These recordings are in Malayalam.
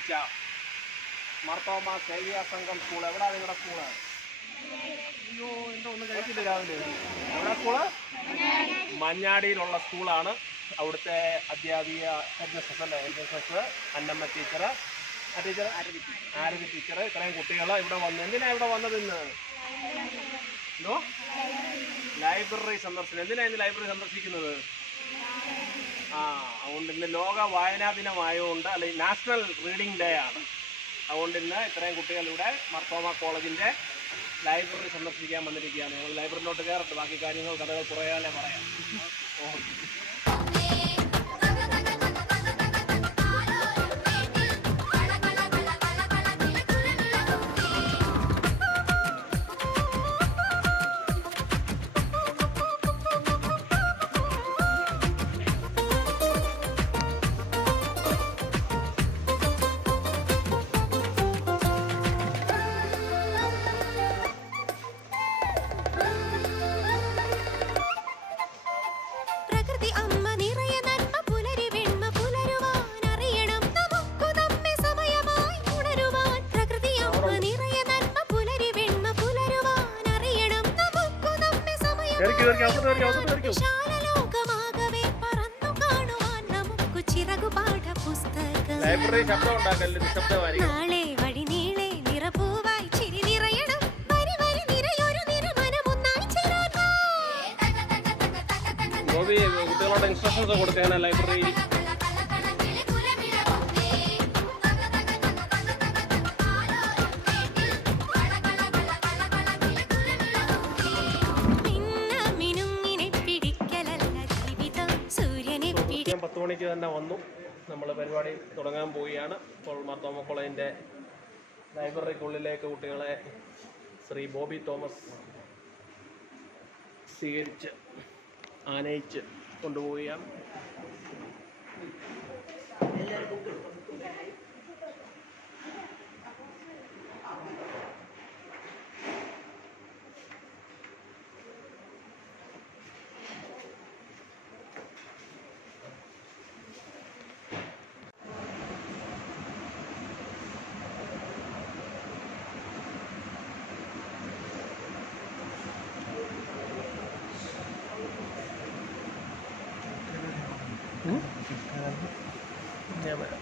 സ്ഥാപിച്ച മാർത്തോമ സേവിയ സംഘം സ്കൂൾ. എവിടെയാണ് നിങ്ങളുടെ സ്കൂള്? അയ്യോ, എന്താ ഒന്നും കഴിച്ചില്ല രാവിലെ. എവിടെ സ്കൂള്? മഞ്ഞാടിയിലുള്ള സ്കൂളാണ്. അവിടുത്തെ അധ്യാപിക ഹെഡ്മിസ്ട്രസ് അന്നമ്മ ടീച്ചർ, ആരതി ടീച്ചർ, ഇത്രയും കുട്ടികൾ ഇവിടെ വന്നു. എന്തിനാണ് ഇവിടെ വന്നത് ഇന്ന്? എന്തോ ലൈബ്രറി സന്ദർശനം. എന്തിനാണ് ഇന്ന് ലൈബ്രറി സന്ദർശിക്കുന്നത്? അതുകൊണ്ട് ഇന്ന് ലോക വായനാ ദിനമായതുകൊണ്ട്, അല്ലെങ്കിൽ നാഷണൽ റീഡിംഗ് ഡേ ആണ്. അതുകൊണ്ട് ഇന്ന് ഇത്രയും കുട്ടികളിവിടെ മാർത്തോമ കോളേജിൻ്റെ ലൈബ്രറി സന്ദർശിക്കാൻ വന്നിരിക്കുകയാണ്. ഞങ്ങൾ ലൈബ്രറിയിലോട്ട് കയറട്ടെ. ബാക്കി കാര്യങ്ങൾ, കഥകൾ കുറയാതെ പറയാം. ലൈബ്രറി ശബ്ദം ഉണ്ടാക്കല്ലേ, നിശബ്ദമായിരിക്കും. ഗോപി കുട്ടികളോട് ഇൻസ്ട്രക്ഷൻസ് കൊടുക്കാനാ ലൈബ്രറി. കൃത്യം 10 മണിക്ക് തന്നെ വന്നു. നമ്മൾ പരിപാടി തുടങ്ങാൻ പോവുകയാണ്. ഇപ്പോൾ മാർത്തോമ കോളേജിൻ്റെ ലൈബ്രറിക്കുള്ളിലേക്ക് കുട്ടികളെ ശ്രീ ബോബി തോമസ് സ്വീകരിച്ച് ആനയിച്ച് കൊണ്ടുപോവുകയാണ്. ഞാൻ വരാം.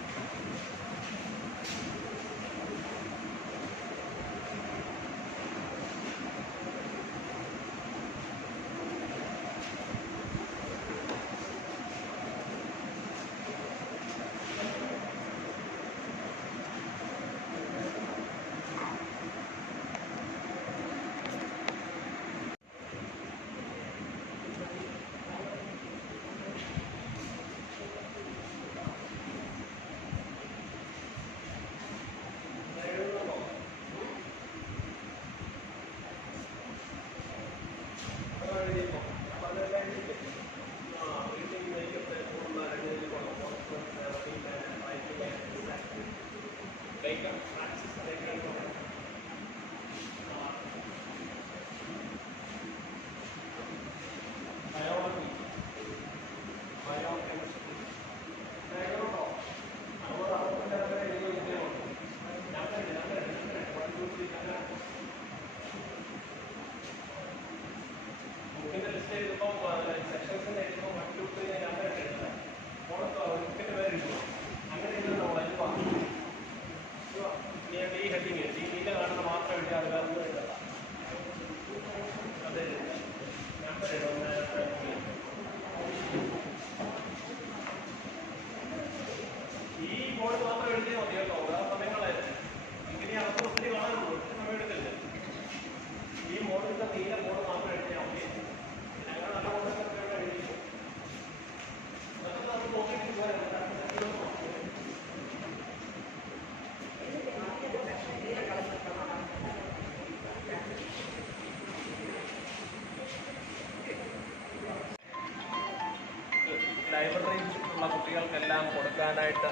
ലൈബ്രറിയിലുള്ള കുട്ടികൾക്കെല്ലാം കൊടുക്കാനായിട്ട്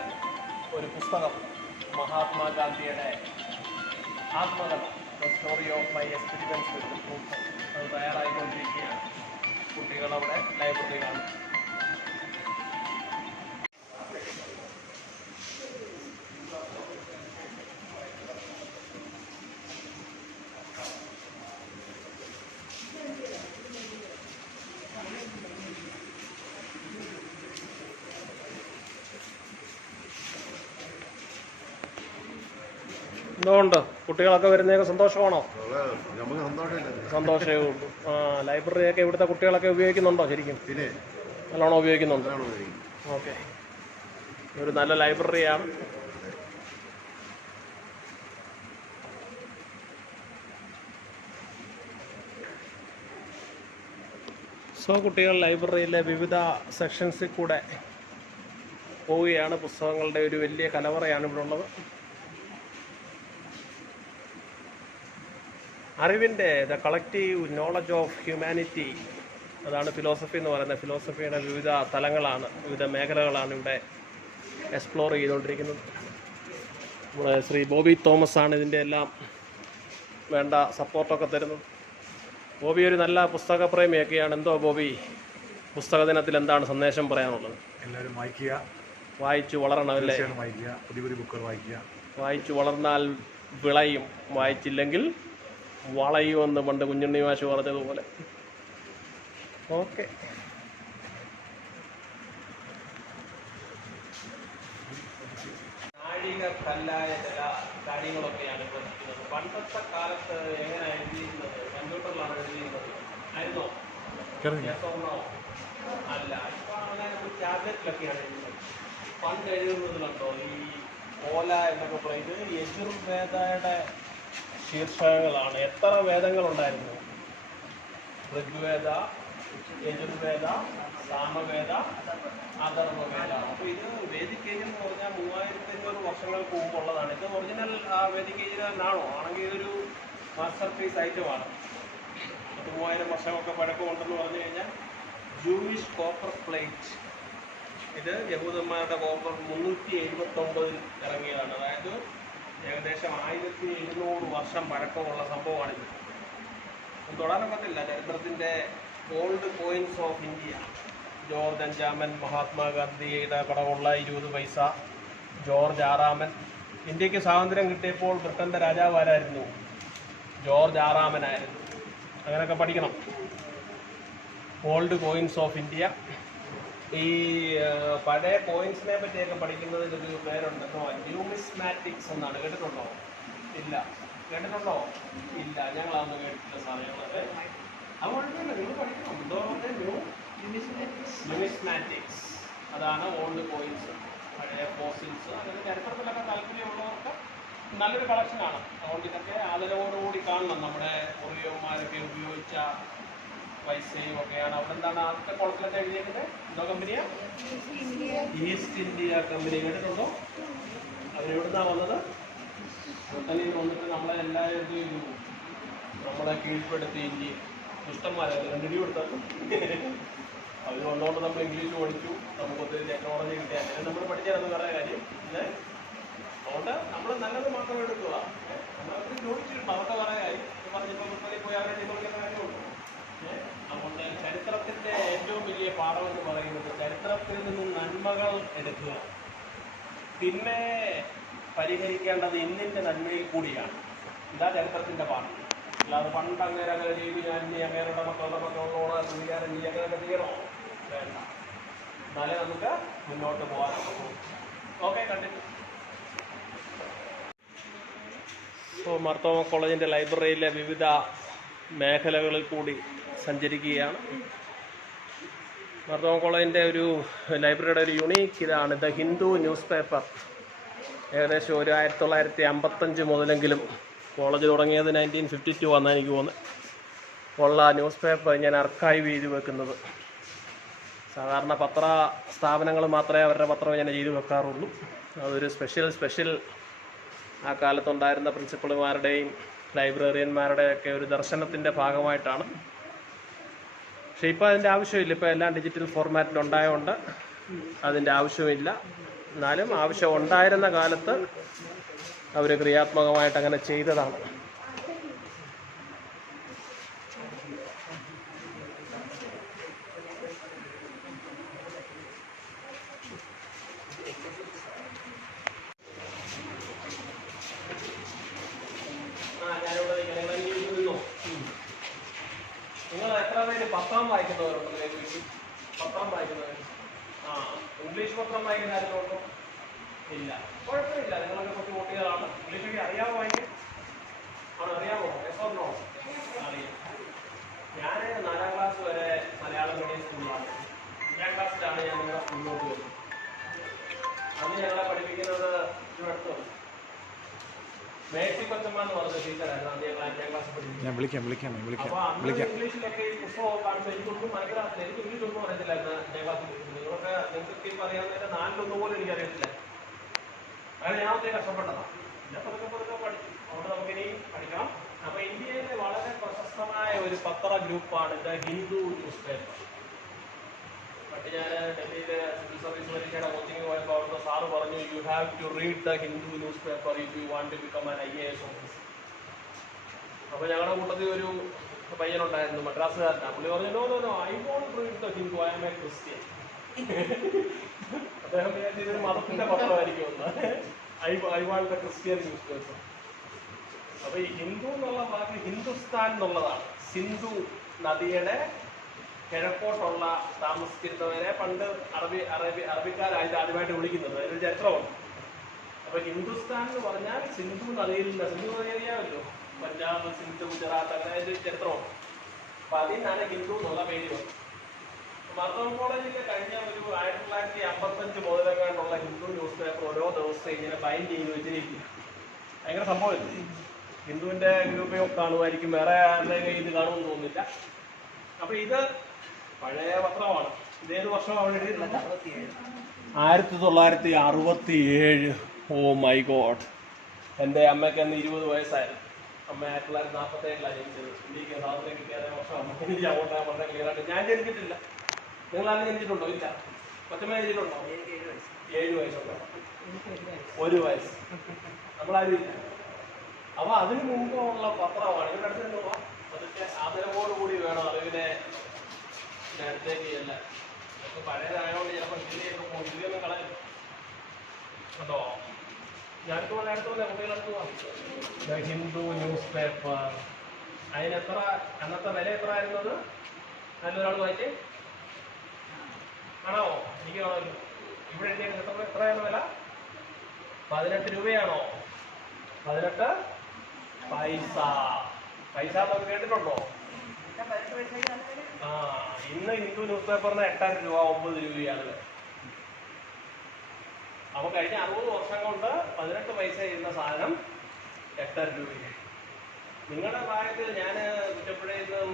ഒരു പുസ്തകം, മഹാത്മാഗാന്ധിയുടെ ആത്മകഥ, the story of my experiments with truth, അത് തയ്യാറായിക്കൊണ്ടിരിക്കുകയാണ്. കുട്ടികളവിടെ ലൈബ്രറിയിലാണ്. എന്തുകൊണ്ട് കുട്ടികളൊക്കെ വരുന്നതൊക്കെ സന്തോഷമാണോ? സന്തോഷമേ ഉള്ളൂ. ലൈബ്രറിയൊക്കെ ഇവിടുത്തെ കുട്ടികളൊക്കെ ഉപയോഗിക്കുന്നുണ്ടോ? ശരിക്കും നല്ലോണം ഉപയോഗിക്കുന്നുണ്ട്. ഓക്കെ, ഒരു നല്ല ലൈബ്രറിയാണ്. കുട്ടികൾ ലൈബ്രറിയിലെ വിവിധ സെക്ഷൻസിൽ കൂടെ പോവുകയാണ്. പുസ്തകങ്ങളുടെ ഒരു വലിയ കലവറയാണ് ഇവിടെ ഉള്ളത്. അറിവിൻ്റെ the collective knowledge of humanity, അതാണ് ഫിലോസഫി എന്ന് പറയുന്നത്. ഫിലോസഫിയുടെ വിവിധ തലങ്ങളാണ്, വിവിധ മേഖലകളാണ് ഇവിടെ എക്സ്പ്ലോർ ചെയ്തുകൊണ്ടിരിക്കുന്നത്. നമ്മുടെ ശ്രീ ബോബി തോമസ് ആണ് ഇതിൻ്റെ എല്ലാം വേണ്ട സപ്പോർട്ടൊക്കെ തരുന്നത്. ബോബി ഒരു നല്ല പുസ്തകപ്രേമിയൊക്കെയാണ്. എന്തോ ബോബി, പുസ്തക ദിനത്തിൽ എന്താണ് സന്ദേശം പറയാനുള്ളത്? എല്ലാവരും വായിക്കുക, വായിച്ചു വളരണം അല്ലേ? വായിക്കുക, പുതിയ പുതിയ ബുക്കുകൾ വായിക്കുക. വായിച്ചു വളർന്നാൽ വിളയും, വായിച്ചില്ലെങ്കിൽ വളയുമെന്ന് പണ്ട് കുഞ്ഞുണ്ണി മാഷ് പറഞ്ഞതുപോലെ. ഓക്കെ, നാഴികക്കല്ലായ ചില കാര്യങ്ങളൊക്കെയാണ് ഇപ്പോൾ നിൽക്കുന്നത്. പണ്ടത്തെ കാലത്ത് എങ്ങനെയാണ് എഴുതിയിരുന്നത്? കമ്പ്യൂട്ടറിലാണ് എഴുതിയിരുന്നത് ആയിരുന്നോ? അല്ല, ഇപ്പോൾ അങ്ങനെ ടാബ്ലറ്റിലൊക്കെയാണ് എഴുതുന്നത്. പണ്ട് എഴുതുന്നതിലുണ്ടോ ഈ ഓല എന്നൊക്കെ പറയുന്നത് യജുർവേദയുടെ ശീർഷകങ്ങളാണ്. എത്ര വേദങ്ങളുണ്ടായിരുന്നു? ഋഗ്വേദ, യജുർവേദ, സാമവേദ, അഥർവവേദ. അപ്പോൾ ഇത് വേദിക് ഏജ് എന്ന് പറഞ്ഞാൽ 3500 വർഷങ്ങൾക്ക് മുമ്പുള്ളതാണ്. ഇത് ഒറിജിനൽ വേദിക് ഏജിൽ തന്നെയാണോ? ആണെങ്കിൽ ഇതൊരു മാസ്റ്റർ പീസ് ഐറ്റമാണ്. 3000 വർഷമൊക്കെ പഴക്കമുണ്ടെന്ന് പറഞ്ഞു കഴിഞ്ഞാൽ ജൂയിഷ് കോപ്പർ പ്ലേറ്റ്. ഇത് യഹൂദന്മാരുടെ കോപ്പർ 379 ഇറങ്ങിയതാണ്. അതായത് ഏകദേശം 1700 വർഷം പഴക്കമുള്ള സംഭവമാണിത്. തൊടാനൊക്കത്തില്ല. ചരിത്രത്തിൻ്റെ gold coins of India. George അഞ്ചാമൻ, മഹാത്മാഗാന്ധിയുടെ പടമുള്ള 20 പൈസ, ജോർജ് ആറാമൻ. ഇന്ത്യക്ക് സ്വാതന്ത്ര്യം കിട്ടിയപ്പോൾ ബ്രിട്ടൻ്റെ രാജാവാരായിരുന്നു? ജോർജ് ആറാമനായിരുന്നു. അങ്ങനെയൊക്കെ പഠിക്കണം. Gold coins of India. ഈ പഴയ കോയിൻസിനെ പറ്റിയൊക്കെ പഠിക്കുന്നതിനൊരു പേരുണ്ട്, ന്യൂമിസ്മാറ്റിക്സ് എന്നാണ്. കേട്ടിട്ടുണ്ടോ? ഇല്ല. കേട്ടിട്ടുണ്ടോ? ഇല്ല. ഞങ്ങളതൊന്നും കേട്ടിട്ടില്ല സാധനങ്ങളൊക്കെ. അത് കുഴപ്പമില്ല, നിങ്ങൾ പഠിക്കണം. എന്തോ ന്യൂമിസ്മാറ്റിക്സ്, അതാണ് ഓൾഡ് കോയിൻസ്, പഴയ ഫോസിൽസ്. അങ്ങനെ ചരിത്രത്തിലൊക്കെ താല്പര്യമുള്ളവർക്ക് നല്ലൊരു കളക്ഷനാണ്. അതുകൊണ്ട് ഇതൊക്കെ ആദരവോടുകൂടി കാണണം. നമ്മുടെ പൂർവികന്മാരൊക്കെ ഉപയോഗിച്ച പൈസയും ഒക്കെയാണ്. അവിടെ എന്താണ് ആദ്യത്തെ കുളത്തിലൊക്കെ എഴുതിയേക്കുന്നത്? എന്തോ കമ്പനിയാ? East India company. കേട്ടിട്ടുണ്ടോ? അവരെവിടുന്നാണ് വന്നത്? ബ്രിട്ടനിൽ വന്നിട്ട് നമ്മളെ എല്ലാവരും എന്ത് ചെയ്തു? നമ്മളെ കീഴ്പ്പെടുത്തി. ഇന്ത്യ ദുഷ്ടന്മാരല്ലേ, രണ്ടിടി കൊടുത്താൽ. അവർ വന്നുകൊണ്ട് നമ്മൾ ഇംഗ്ലീഷ് പഠിച്ചു, നമുക്ക് ഒത്തിരി ടെക്നോളജി കിട്ടിയ അങ്ങനെ നമ്മൾ പഠിച്ചായിരുന്നു വേറെ കാര്യം. അതുകൊണ്ട് നമ്മൾ നല്ലത് മാത്രം എടുക്കുക. നമ്മളൊത്തിരി ജോലിച്ചിട്ടുണ്ട്, അതൊക്കെ വേറെ കാര്യം. പറഞ്ഞപ്പോൾ ബ്രിട്ടനിൽ പോയി അവരെ ചെയ്തുകൊടുക്കുന്ന കാര്യമുള്ളൂ. അതുകൊണ്ട് ചരിത്രത്തിൻ്റെ ഏറ്റവും വലിയ പാഠമെന്ന് പറയുന്നത് ചരിത്രത്തിൽ നിന്നും നന്മകൾ എടുക്കുക. പിന്നെ പരിഹരിക്കേണ്ടത് ഇന്നിൻ്റെ നന്മയിൽ കൂടിയാണ്. ഇതാ ചരിത്രത്തിൻ്റെ പാഠം. അല്ലാതെ പണ്ട് അങ്ങനെ ചെയ്തു, ഞാൻ ഇനി അങ്ങേരുടെ മക്കളുടെ മക്കളോട് സ്വീകാരം ചെയ്യുക, അങ്ങനെയൊക്കെ ചെയ്യണോ? വേണ്ട. എന്നാലേ നമുക്ക് മുന്നോട്ട് പോകാനുള്ളൂ. ഓക്കെ, കണ്ടിട്ട്. മാർത്തോമ കോളേജിൻ്റെ ലൈബ്രറിയിലെ വിവിധ മേഖലകളിൽ കൂടി സഞ്ചരിക്കുകയാണ്. മാർത്തോമ കോളേജിൻ്റെ ഒരു ലൈബ്രറിയുടെ ഒരു യുണീക്ക് ഇതാണ് ദ ഹിന്ദു ന്യൂസ് പേപ്പർ. ഏകദേശം ഒരു 1955 മുതലെങ്കിലും, കോളേജ് തുടങ്ങിയത് 1952 വന്നാൽ എനിക്ക് തോന്നുന്നത്, ഉള്ള ന്യൂസ് പേപ്പർ ഞാൻ അർക്കൈവ് ചെയ്ത് വെക്കുന്നത്. സാധാരണ പത്ര സ്ഥാപനങ്ങൾ മാത്രമേ അവരുടെ പത്രം ഞാൻ ചെയ്ത് വെക്കാറുള്ളൂ. അതൊരു സ്പെഷ്യൽ ആ കാലത്തുണ്ടായിരുന്ന പ്രിൻസിപ്പൾമാരുടെയും ലൈബ്രറിയന്മാരുടെയൊക്കെ ഒരു ദർശനത്തിൻ്റെ ഭാഗമായിട്ടാണ്. പക്ഷേ ഇപ്പോൾ അതിൻ്റെ ആവശ്യമില്ല. ഇപ്പോൾ എല്ലാം ഡിജിറ്റൽ ഫോർമാറ്റിലുണ്ടായതുകൊണ്ട് അതിൻ്റെ ആവശ്യമില്ല. എന്നാലും ആവശ്യം ഉണ്ടായിരുന്ന കാലത്ത് അവർ ക്രിയാത്മകമായിട്ട് അങ്ങനെ ചെയ്തതാണ്. നിങ്ങൾ എത്ര പേര് പത്രം വായിക്കുന്നവരുണ്ടോ? പത്രം വായിക്കുന്നവർ? ഇംഗ്ലീഷ് പത്രം വായിക്കുന്ന ആരെങ്കിലും ഇല്ല. കുഴപ്പമില്ല, നിങ്ങളൊക്കെ കുറച്ച് കുട്ടികളാണ്. ഇംഗ്ലീഷൊക്കെ അറിയാമോ വായിക്കാൻ? അറിയാമോ? എസോർണോ? അറിയാം. ഞാൻ 4ാം ക്ലാസ് വരെ മലയാളം മീഡിയം സ്കൂളിലാണ്. 5ാം ക്ലാസ്സിലാണ് ഞാൻ നിങ്ങളുടെ സ്കൂളിലോട്ട് വരുന്നത്. അന്ന് ഞങ്ങളെ പഠിപ്പിക്കുന്നത് അടുത്താണ്. മേഴ്സി കൊച്ചമ്മ എന്ന് പറഞ്ഞ ടീച്ചറായിരുന്നു അന്ന് ഞങ്ങൾ 5ാം ക്ലാസ് പഠിപ്പിക്കുന്നത്. അപ്പൊ അന്ന് ഇംഗ്ലീഷിലൊക്കെ ഈ പുസ്തകമൊക്കെ കാണുമ്പോൾ എനിക്കൊന്നും മനസ്സിലാകത്തില്ല. എനിക്ക് ഇംഗ്ലീഷൊന്നും അറിയത്തില്ലായിരുന്നു 5ാം ക്ലാസ്സിൽ. നിങ്ങൾക്ക് ഈ പറയാവുന്നതിന്റെ 4 പോലും എനിക്കറിയത്തില്ല. അങ്ങനെ ഞാൻ ഒത്തിരി കഷ്ടപ്പെട്ടതാണ്. പിന്നെ പതുക്കെ പഠിച്ചു. അതുകൊണ്ട് നമുക്കിനി പഠിക്കണം. അപ്പൊ ഇന്ത്യയിലെ വളരെ പ്രശസ്തമായ ഒരു പത്ര ഗ്രൂപ്പാണ് ദ ഹിന്ദു ന്യൂസ് പേപ്പർ. പണ്ട് ഞാൻ ഡൽഹിയിലെ സിവിൽ സർവീസ് പരീക്ഷയുടെ കോച്ചിങ് പോയപ്പോൾ അവിടുത്തെ സാറ് പറഞ്ഞു, you have to read the Hindu newspaper if you want to become an IAS officer. അപ്പൊ ഞങ്ങളുടെ കൂട്ടത്തിൽ ഒരു പയ്യനുണ്ടായിരുന്നു, മദ്രാസുകാരനാണ്. പുള്ളി പറഞ്ഞു, no I won't read the Hindu, I am a Christian. അദ്ദേഹം വിചാരിച്ചു ഇതൊരു മതത്തിന്റെ പത്രമായിരിക്കും ഒന്ന്. I want the Christian newspaper. അപ്പൊ ഈ ഹിന്ദു എന്നുള്ള വാക്ക് ഹിന്ദുസ്ഥാൻ എന്നുള്ളതാണ്. സിന്ധു നദിയുടെ കിഴക്കോട്ടുള്ള താമസിച്ചിരുന്നവരെ പണ്ട് അറബിക്കാരായിട്ട് ആദ്യമായിട്ട് വിളിക്കുന്നത്. അതിനൊരു ചരിത്രമുണ്ട്. അപ്പൊ ഹിന്ദുസ്ഥാൻ എന്ന് പറഞ്ഞാൽ സിന്ധു നദിയിൽ നിന്ന്, സിന്ധു നദി അറിയാമല്ലോ, പഞ്ചാബ്, സിന്ധു, ഗുജറാത്ത്, അങ്ങനെ ഒരു ചരിത്രമുണ്ട്. അപ്പൊ അതിൽ നിന്നാണ് ഹിന്ദു എന്നുള്ള പേര് വന്നത്. മർദ്ദം കോളേജിലെ കഴിഞ്ഞ ഒരു 1955 മുതലെങ്ങാണ്ടുള്ള ഹിന്ദു ന്യൂസ് പേപ്പർ ഓരോ ദിവസവും ഇങ്ങനെ ബൈൻഡ് ചെയ്ത് വെച്ചിരിക്കുക. ഭയങ്കര സംഭവമില്ല. ഹിന്ദുവിന്റെ ഗ്രൂപ്പ് കാണുമായിരിക്കും, വേറെ ആരുടെ ഇത് കാണുമെന്ന് തോന്നുന്നില്ല. അപ്പൊ ഇത് പഴയ പത്രമാണ്. ഇതേത് വർഷം അവിടെ എഴുതിയിട്ടുണ്ട്? 1967. Oh my God. എൻ്റെ അമ്മയ്ക്ക് അന്ന് 20 വയസ്സായിരുന്നു. അമ്മ 1947 ജനിച്ചത്. ഇന്ത്യക്ക് സ്വാതന്ത്ര്യം കിട്ടിയ വർഷമാണ്. എനിക്ക് അങ്ങോട്ട് പറഞ്ഞാൽ ക്ലിയറായിട്ട് ഞാൻ ജനിച്ചിട്ടില്ല. നിങ്ങളാരും ജനിച്ചിട്ടുണ്ടോ? ഇല്ല. കൊച്ചമ്മ ജനിച്ചിട്ടുണ്ടോ? 7 വയസ്സുണ്ടോ? 1 വയസ്സ്. നമ്മളാരും ഇല്ല. അപ്പൊ അതിന് മുമ്പുള്ള പത്രമാണ്. ഇതിൻ്റെ അടുത്ത് നിന്ന് പോവാം. അതൊക്കെ ആദരവോടുകൂടി വേണം അറിവിനെ അടുത്തേക്ക് അല്ല. അതൊക്കെ പഴയതായതുകൊണ്ട് ചിലപ്പോൾ ഹിന്ദിയൊന്നും കളയും കേട്ടോ. ഞാനിപ്പോ അടുത്ത് പോലെ കുട്ടികളടുത്ത് പോവാം. Hindu news paper. അതിനെത്ര അന്നത്തെ വില എത്ര ആയിരുന്നത്? നല്ലൊരാൾ വായിച്ചേ ആണോ? എനിക്ക് കാണുമല്ലോ. ഇവിടെ എത്രയാണ് വില? 18 രൂപയാണോ? 18 പൈസ. പൈസ നമുക്ക് കേട്ടിട്ടുണ്ടോ? ഇന്ന് ഹിന്ദു ന്യൂസ് പേപ്പറിന് 8 രൂപ 9 രൂപയാണ്. അപ്പൊ കഴിഞ്ഞ 60 വർഷം കൊണ്ട് 18 പൈസ ചെയ്യുന്ന സാധനം 8 രൂപയ്ക്ക്. നിങ്ങളുടെ പ്രായത്തിൽ ഞാൻ കുറ്റപ്പുഴയിൽ നിന്നും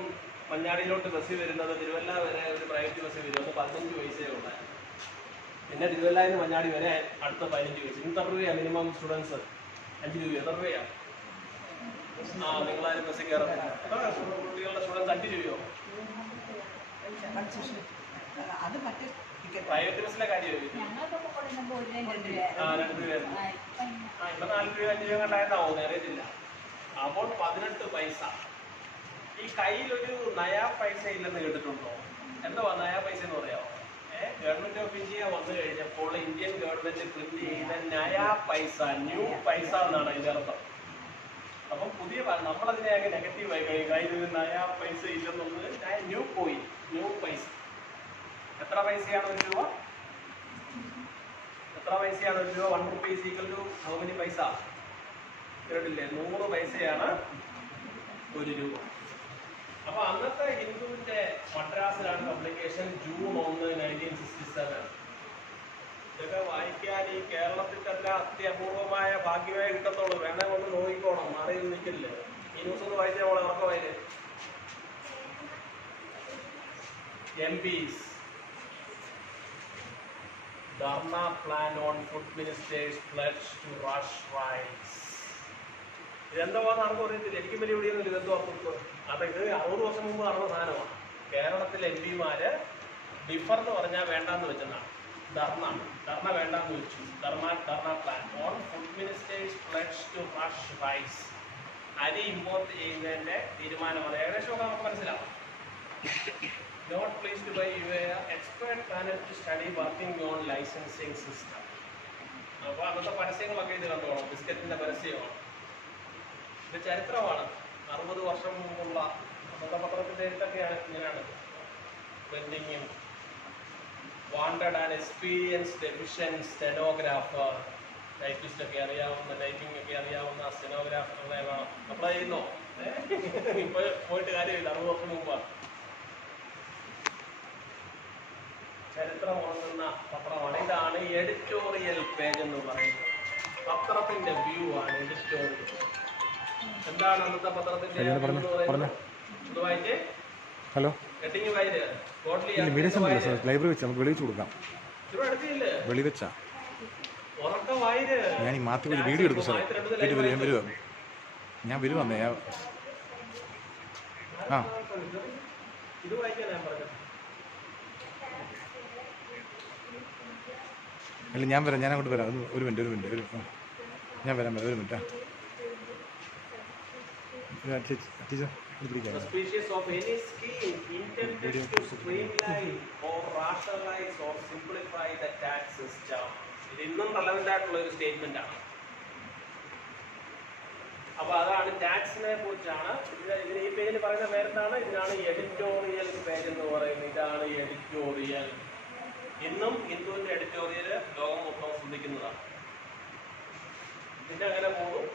മഞ്ഞാടിയിലോട്ട് ബസ്സിൽ വരുന്നത് തിരുവല്ല വരെ ഒരു പ്രൈവറ്റ് ബസ്സിൽ വരുന്നത് 15 പൈസയേ ഉണ്ടായിരുന്നു. പിന്നെ തിരുവല്ലയിൽ നിന്ന് മഞ്ഞാടി വരെ അടുത്ത 15 പൈസ. ഇന്ന് എത്ര രൂപയാണ് മിനിമം സ്റ്റുഡൻസ്? 5 രൂപ. എത്ര രൂപയാണ്? നിങ്ങളാരും ബസ്സിൽ കയറുന്നില്ല. കുട്ടികളുടെ സ്റ്റുഡൻസ് 5 രൂപയോ? പ്രൈവറ്റ് ബസ്സിലെ കാര്യമായിരുന്നു. 2 രൂപയായിരുന്നു. ഇപ്പൊ 4 രൂപ 5 രൂപ കണ്ടായിരുന്നാവോ? അറിയത്തില്ല. അപ്പോൾ 18 പൈസ. ഈ കയ്യിലൊരു നയാ പൈസ ഇല്ലെന്ന് കേട്ടിട്ടുണ്ടോ? എന്തുവാ നയാ പൈസ എന്ന് പറയാമോ? ഗവൺമെന്റ് ഓഫ് ഇന്ത്യ വന്നു കഴിഞ്ഞപ്പോൾ ഇന്ത്യൻ ഗവൺമെന്റ് പ്രിന്റ് ചെയ്ത നയാ പൈസ, ന്യൂ പൈസ എന്നാണ് ഇതിന്റെ അർത്ഥം. അപ്പം പുതിയ നമ്മളതിനെ അങ്ങ് നെഗറ്റീവായി കഴിയും. കയ്യിൽ നയാ പൈസ ഇല്ലെന്നുള്ളത് ന്യൂ കോയിൻ, ന്യൂ പൈസ. എത്ര പൈസയാണ് 1 രൂപ? എത്ര പൈസയാണ് 1 രൂപ? 1 rupee is equal to how many പൈസ? കേട്ടില്ലേ? 100 പൈസയാണ് 1 രൂപ. അപ്പൊ അന്നത്തെ ഹിന്ദുവിന്റെ മദ്രാസിലാണ് പബ്ലിക്കേഷൻ ജൂൺ 1, 1967. ഇതൊക്കെ വായിക്കാൻ ഈ കേരളത്തിന്റെ അത്ര അത്യപൂർവമായ ഭാഗ്യമേ കിട്ടത്തുള്ളൂ. വേണേ ഒന്ന് നോക്കിക്കോണം, അറിയിൽ നിൽക്കില്ലേ. ഈ ന്യൂസ് ഒന്ന് വായിച്ചാൽ നമ്മളെ ഉറക്കമായില്ലേ? MPs Dharna plan on food minister's pledge to rush rice. ഇതെന്താണെന്ന് ആർക്കും അറിയത്തില്ല. എനിക്ക് വലിയ എവിടെയൊന്നും ഇതെന്തോ അർത്ഥം. അതൊക്കെ 60 വർഷം മുമ്പ് നടന്ന സാധനമാണ്. കേരളത്തിലെ MPമാര് ഡിഫർ എന്ന് പറഞ്ഞാൽ വേണ്ടാന്ന് വെച്ചെന്നാണ്. ധർണ വേണ്ടാന്ന് വെച്ചു. Dharna plan on food minister's pledge to rush rice. അരി ഇമ്പോർട്ട് ചെയ്യുന്നതിന്റെ തീരുമാനമാണ്. ഏകദേശമൊക്കെ നമുക്ക് മനസ്സിലാവും. Note please to by expert panel to study working on licensing system. അപ്പോൾ അന്നത്തെ പരസ്യങ്ങളൊക്കെ ഇത് കണ്ടോളാം. ബിസ്ക്കറ്റിന്റെ പരസ്യമാണ്. ഇത് ചരിത്രമാണ്. 60 വർഷം മുമ്പുള്ള അന്നത്തെ പത്രത്തിന്റെ എഴുത്തൊക്കെയാണ് ഇങ്ങനെയാണ്. wanted an experienced efficient stenographer typist ഒക്കെ അറിയാവുന്ന, ടൈപ്പിംഗ് ഒക്കെ അറിയാവുന്ന സ്റ്റെനോഗ്രാഫറെ വേണം. അപ്ലൈ ചെയ്യുന്നോ? ഇപ്പൊ പോയിട്ട് കാര്യമില്ല, 60 വർഷം മുമ്പാണ്. ചരിത്രം ഉറങ്ങുന്ന പത്രമാണ്. ഇതാണ് എഡിറ്റോറിയൽ പേജ് എന്ന് പറയുന്നത്. പത്രത്തിന്റെ വ്യൂ ആണ് എഡിറ്റോറിയൽ. എന്താണ് അന്നത്തെ പത്രത്തിന്റെ വായിച്ചേ? ഹലോ, ഹെഡിങ് വായിച്ച് ലൈബ്രറി വെച്ച് നമുക്ക് വെളി വെച്ച് കൊടുക്കാം. വെളി വെച്ചാ ഞാൻ ഈ മാറ്റി ഒരു വീഡിയോ എടുക്കും സാർ. ഞാൻ വരുവാ, ഞാൻ വരുവാന്നേ. ആ ഇത് വായിക്കാൻ ഞാൻ പറഞ്ഞു. അല്ല, ഞാൻ വരാം, ഞാൻ അങ്ങോട്ട് വരാം. ഒരു മിനിറ്റ് ഞാൻ വരാം, ഒരു minute. Teacher Suspicious of any scheme intended to streamline or rationalize or simplify the tax system. ഇത് ഇന്നും റെലവൻ്റ് ആയിട്ടുള്ള ഒരു സ്റ്റേറ്റ്മെന്റ് ആണ്. അപ്പോൾ അതാണ് ടാക്സിനെ കുറിച്ചാണ്. ഇതിന് ഈ പേജിൽ പറയുന്ന പേരെന്താണ്? ഇതിനാണ് എഡിറ്റോറിയൽ പേജ് എന്ന് പറയുന്നത്. ഇതാണ് എഡിറ്റോറിയൽ. ഇന്നും ഹിന്ദുവിന്റെ എഡിറ്റോറിയൽ ലോകം മൊത്തം ശ്രദ്ധിക്കുന്നതാണ്. പിന്നെ അങ്ങനെ പോകും.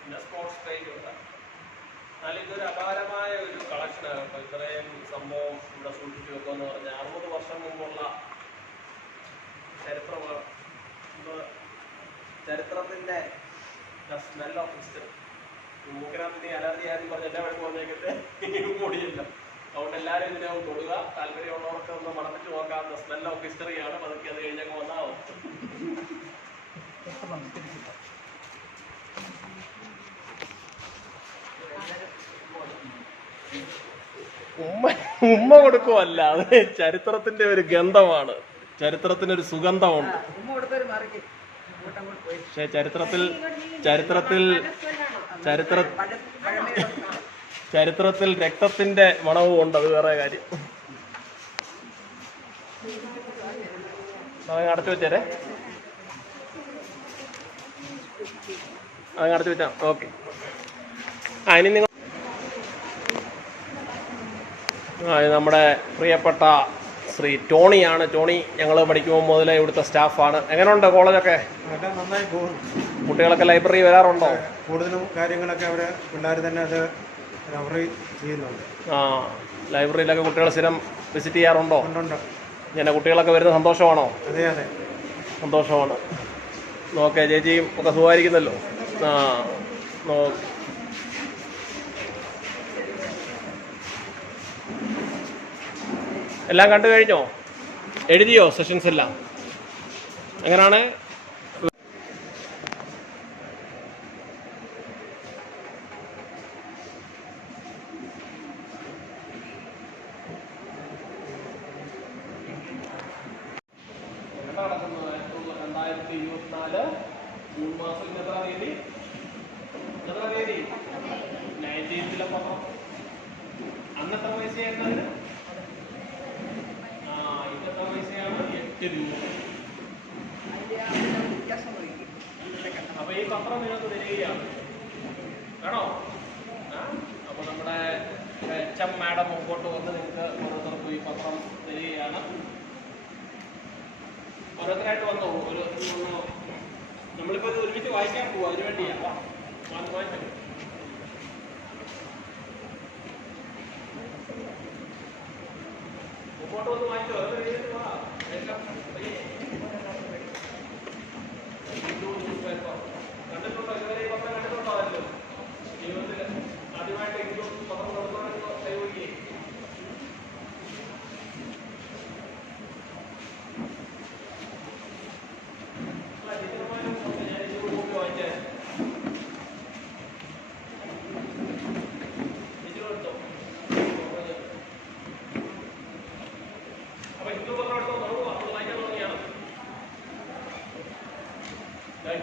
പിന്നെ സ്പോർട്സ് പേജ് ഉണ്ട്. എന്നാൽ ഇതൊരു അപാരമായ ഒരു കളക്ഷനാണ് കേട്ടോ. ഇത്രയും സംഭവം ഇവിടെ സൂക്ഷിച്ചു വെക്കുക എന്ന് പറഞ്ഞാൽ 60 വർഷം മുമ്പുള്ള ചരിത്രമാണ്. ചരിത്രത്തിന്റെ സ്മെൽ ഓഫ് ഹിസ്റ്ററി. മൂക്കിനകത്ത് അലർജി ആദ്യം പറഞ്ഞ എല്ലാ വഴി പറഞ്ഞേക്കട്ടെ കൂടിയില്ല. അതുകൊണ്ട് എല്ലാവരും ഇതിനെ തൊടുക. താല്പര്യമുള്ളവർക്ക് ഒന്ന് മണപ്പിച്ച് നോക്കാം. സ്മെൽ ഓഫ് ഹിസ്റ്ററിയാണ്. പതുക്കെ അത് കഴിഞ്ഞൊക്കെ വന്നാവും. ഉമ്മ കൊടുക്കുമല്ല, അത് ചരിത്രത്തിന്റെ ഒരു ഗന്ധമാണ്. ചരിത്രത്തിനൊരു സുഗന്ധമുണ്ട്. പക്ഷെ ചരിത്രത്തിൽ രക്തത്തിന്റെ മണവും ഉണ്ട്. അത് വേറെ കാര്യം. അടച്ചു വെച്ചേരെ, അതങ്ങ് അടച്ചു വെച്ചാ ഓക്കെ. ഇനി നിങ്ങൾ നമ്മുടെ പ്രിയപ്പെട്ട ശ്രീ ടോണിയാണ്. ടോണി ഞങ്ങൾ പഠിക്കുമ്പോൾ മുതലേ ഇവിടുത്തെ സ്റ്റാഫാണ്. എങ്ങനെയുണ്ട് കോളേജൊക്കെ? നന്നായി പോകുന്നു. കുട്ടികളൊക്കെ ലൈബ്രറി വരാറുണ്ടോ? കൂടുതലും കാര്യങ്ങളൊക്കെ അവിടെ പിള്ളേർ തന്നെ അത് റെഫർ ചെയ്യുന്നുണ്ട്. ലൈബ്രറിയിലൊക്കെ കുട്ടികൾ സ്ഥിരം വിസിറ്റ് ചെയ്യാറുണ്ടോ? ഉണ്ട്. ഇങ്ങനെ കുട്ടികളൊക്കെ വരുന്ന സന്തോഷമാണോ? അതെ അതെ, സന്തോഷമാണ്. നോക്കേ, ചേച്ചിയും ഒക്കെ സുഖമായിരിക്കുന്നല്ലോ. എല്ലാം കണ്ടു കഴിഞ്ഞോ? എഴുതിയോ സെഷൻസ് എല്ലാം? എങ്ങനെയാണ്? നടക്കുന്നത് 2024 ജൂൺ മാസം എത്ര തീയതി? 19th പത്രം. അന്നെത്ര പൈസയായിരുന്നതിന്? ഇതെത്ര പൈസയാണ്? 8 രൂപ. അപ്പൊ ഈ പത്രം നിങ്ങൾക്ക് തരികയാണ് വേണോ? അപ്പൊ നമ്മുടെ HM മാഡം മുമ്പോട്ട് വന്ന് നിങ്ങൾക്ക് ഓരോരുത്തർക്കും ഈ പത്രം തരികയാണ്. ഓരോരുത്തരായിട്ട് വന്നോ. നമ്മളിപ്പോൾ ഇത് ഒരുമിച്ച് വായിക്കാൻ പോവുക. അതിനു വേണ്ടിയാ വായിച്ചു. മുമ്പോട്ട് വന്ന് വായിച്ചോ. കണ്ടിട്ടുണ്ടോ? ഇതുവരെ ഈ പത്രം കണ്ടിട്ടുണ്ടോ? അതല്ലോ ജീവിതത്തിൽ ആദ്യമായിട്ട് എങ്കിലും പത്രം കൊടുക്കണമെന്നോ കൈവയ്ക്കേ.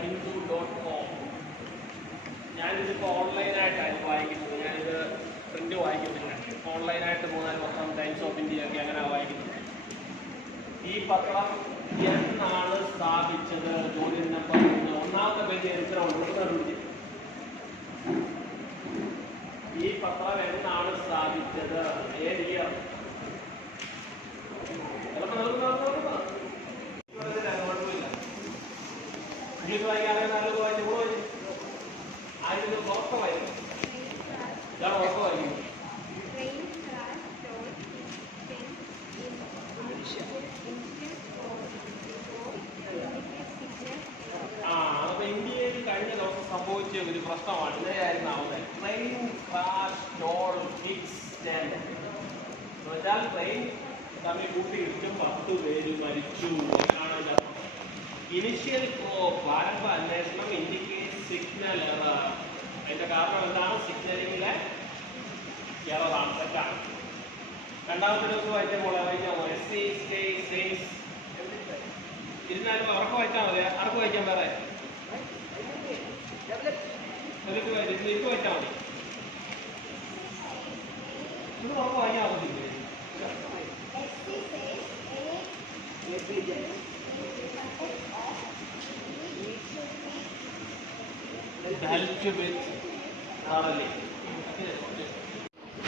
hindu.com. ഞാനിതിപ്പോൾ ഓൺലൈനായിട്ടാണ് വായിക്കുന്നത്. ഞാനിത് പ്രിന്റ് വായിക്കുന്നില്ല. ഓൺലൈനായിട്ട് 3-4 പത്രം ടൈംസ് ഓഫ് ഇന്ത്യ ഒക്കെ അങ്ങനെയാണ് വായിക്കുന്നത്. ഈ പത്രം എന്നാണ് സ്ഥാപിച്ചത്? ചോദ്യം നമ്പർ 1. ഒന്നാമത്തെ പേജ് ചരിത്രമുണ്ട്. ഈ പത്രം എന്നാണ് സ്ഥാപിച്ചത്? ഏത് ഇയർ? കുഴപ്പമില്ല. നല്ലത് വായിച്ചു കൂടെ വായിച്ചു. ആരും ഉറക്കമായിരുന്നു. ഇതാണ് ഉറക്കമായിരുന്നു. അപ്പൊ ഇന്ത്യയിൽ കഴിഞ്ഞ ദിവസം സംഭവിച്ച ഒരു പ്രശ്നമാണ്. ഇതായിരുന്നു അവസ്ഥ. Train crash toll fix stand എന്ന് വെച്ചാൽ ട്രെയിൻ തമ്മിൽ കൂട്ടിയിടിച്ചും 10 പേര് മരിച്ചു എന്നാണ് അതിൻ്റെ അർത്ഥം. ഇനിഷ്യൽ പ്രാരംഭ അന്വേഷണം ഇൻഡിക്കേറ്റ് സിഗ്നൽ എറർ. അതിന്റെ കാരണം എന്താണ്? സിഗ്നലിങ്ങിലെ എററാണ്, തെറ്റാണ്. രണ്ടാമത്തെ ദിവസം വായിച്ച പോലെ വായിക്കാമോ? ഇരുന്നാലും അവർക്ക് വായിച്ചാൽ മതി. ആർക്ക് വായിക്കാൻ വേറെ എനിക്ക് വായിച്ചാൽ മതി. ഇത് നമുക്ക് വായിക്കാൻ ആവശ്യമില്ല.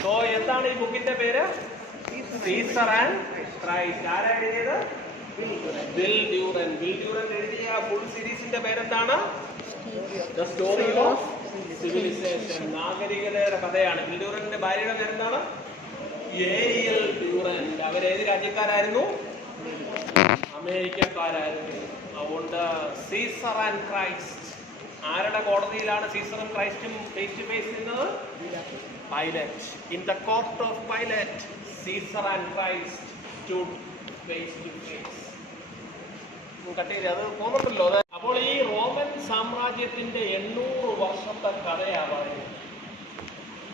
സോ എന്താണ് ഈ ബുക്കിന്റെ പേര്? Caesar and Christ. ആരാ എഴുതിയത്? Bill Durant. ബിൽ ഡ്യൂറൻ എഴുതിയ ഫുൾ സീരീസിന്റെ പേരെന്താണ്? The story of civilisation. നാഗരികതയുടെ കഥയാണ്. ബിൽ ഡ്യൂറന്റെ ഭാര്യയുടെ പേരെന്താണ്? Ariel Durant. അവരേത് രാജ്യക്കാരായിരുന്നു? അമേരിക്കക്കാരായിരുന്നു. അതുകൊണ്ട് സീസർ ആൻഡ് ക്രൈസ്റ്റ്. ആരുടെ കോടതിയിലാണ് സീസറും ക്രൈസ്റ്റും ഫേസ് ടു ഫേസ് ചെയ്യുന്നത്? Pilate. In the court of Pilate Caesar and Christ stood face to face. കട്ടിയില്ല, അത് തോന്നുന്നുണ്ടല്ലോ. അപ്പോൾ ഈ റോമൻ സാമ്രാജ്യത്തിന്റെ 800 വർഷത്തെ കഥയാണ് പറയുന്നത്.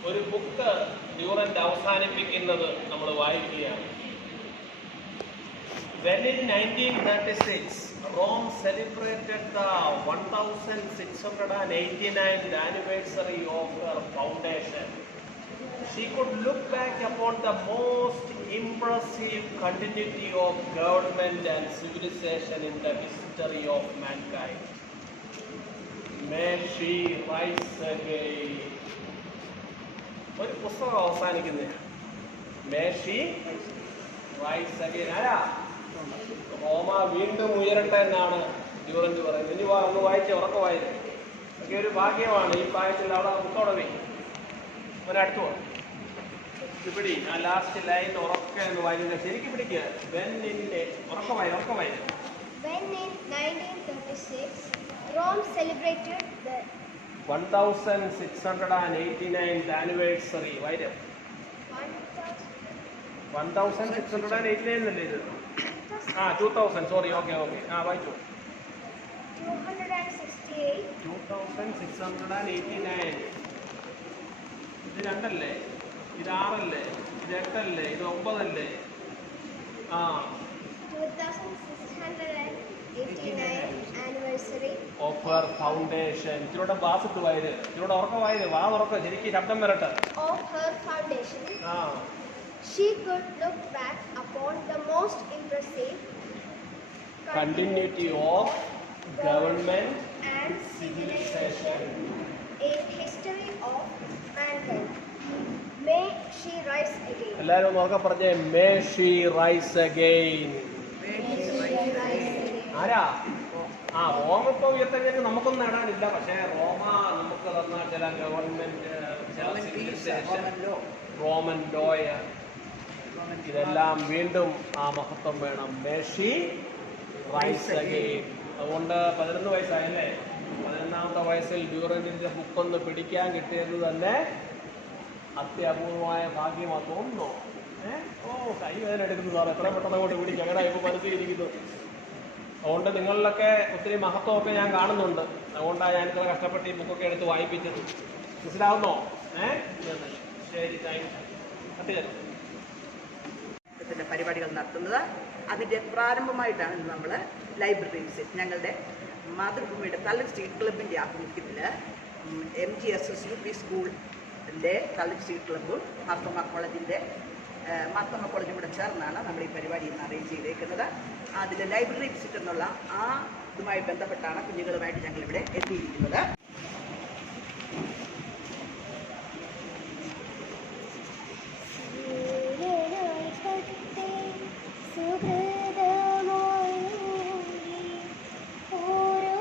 ഒരു ബുക്ക് ഡ്യൂറന്റ് അവസാനിപ്പിക്കുന്നത് നമ്മൾ വായിക്കുകയാണ്. When in 1936 Rome celebrated the 1689th anniversary of her foundation, she could look back upon the most impressive continuity of government and civilization in the history of mankind. May she rise again. ഒരു പുസ്തകം അവസാനിക്കുന്നത് May she rise again. ആരാ? റോമ വീണ്ടും ഉയരട്ടെ എന്നാണ് ഡ്യൂറന്റ് പറയുന്നത്. ഇനി ഒന്ന് വായിച്ച് ഉറക്കമായിരുന്നു. ഒക്കെ ഒരു ഭാഗ്യമാണ് ഈ പ്രായത്തിൽ. അവിടെ മുത്തോടെ പോയി ഒരടുത്ത് പോകും. പിടി ആ ലാസ്റ്റ് ലൈൻ ഉറക്കെ എന്ന് വായിക്കുക. ശരിക്കും പിടിക്കുക. ഉറക്കമായി When in 1936 Rome celebrated the 1689th anniversary. 1689 എന്നല്ലേ ഇത്? 2000. സോറി. ഓക്കെ. വായിച്ചു. 2689. ഇത് 2 അല്ലേ? ഇത് 6 അല്ലേ? ഇത് 8 അല്ലേ? ഇത് 9 അല്ലേ? 2689 anniversary of her foundation. ഇതിലൂടെ ബാസിട്ട് വായത്. ഇതിലൂടെ ഉറക്കമായത്. വാ ഉറക്കം. ശരിക്കും ശബ്ദം വരട്ടെ. of her foundation. She could look back upon the most impressive continuity of government and civilization in history of mankind. May she rise again. എല്ലാവരും ഉറക്കെ പറഞ്ഞേ. May she rise again. ആരാ? റോമ ഇപ്പൊ ഉയർത്തങ്ങനെ നമുക്കൊന്നും നേടാനില്ല. പക്ഷേ റോമ നമുക്ക് തന്ന ചില ഗവൺമെന്റ്, ചില സിവിലൈസേഷൻ, റോമൻ ലോയർ, ഇതെല്ലാം വീണ്ടും ആ മഹത്വം വേണം. May she rise again. അതുകൊണ്ട് 11 വയസ്സായല്ലേ? 11ാമത്തെ വയസ്സിൽ ഡ്യൂറന്റിന്റെ ബുക്കൊന്ന് പിടിക്കാൻ കിട്ടിയത് തന്നെ അത്യപൂർവമായ ഭാഗ്യമാണ്. തോന്നുന്നു. കൈ വേദന എടുക്കുന്നു സാർ. എത്ര പെട്ടെന്ന് അങ്ങോട്ട് പിടിക്കും. അങ്ങനെ ഇപ്പോൾ മനസ്സിലിരിക്കുന്നു. അതുകൊണ്ട് നിങ്ങളിലൊക്കെ ഒത്തിരി മഹത്വമൊക്കെ ഞാൻ കാണുന്നുണ്ട്. അതുകൊണ്ടാണ് ഞാൻ ഇത്ര കഷ്ടപ്പെട്ട് ഈ ബുക്കൊക്കെ എടുത്ത് വായിപ്പിച്ചത്. മനസ്സിലാവുന്നോ? ശരി, താങ്ക് യു. പരിപാടികൾ നടത്തുന്നത്. അതിൻ്റെ പ്രാരംഭമായിട്ടാണ് ഇന്ന് നമ്മൾ ലൈബ്രറി വിസിറ്റ്. ഞങ്ങളുടെ മാതൃഭൂമിയുടെ തളിർ സ്ട്രീറ്റ് ക്ലബിൻ്റെ ആഭിമുഖ്യത്തിൽ MGSS UP സ്കൂളിൻ്റെ തളിർ സ്ട്രീറ്റ് ക്ലബ്ബും മാർത്തോമ കോളേജും കൂടെ ചേർന്നാണ് നമ്മൾ ഈ പരിപാടി ഇന്ന് അറേഞ്ച് ചെയ്തേക്കുന്നത്. അതിൽ ലൈബ്രറി വിസിറ്റ് എന്നുള്ള ആ ഇതുമായി ബന്ധപ്പെട്ടാണ് കുഞ്ഞുങ്ങളുമായിട്ട് ഞങ്ങളിവിടെ എത്തിയിരിക്കുന്നത്. സുഹൃതമായി ഓരോ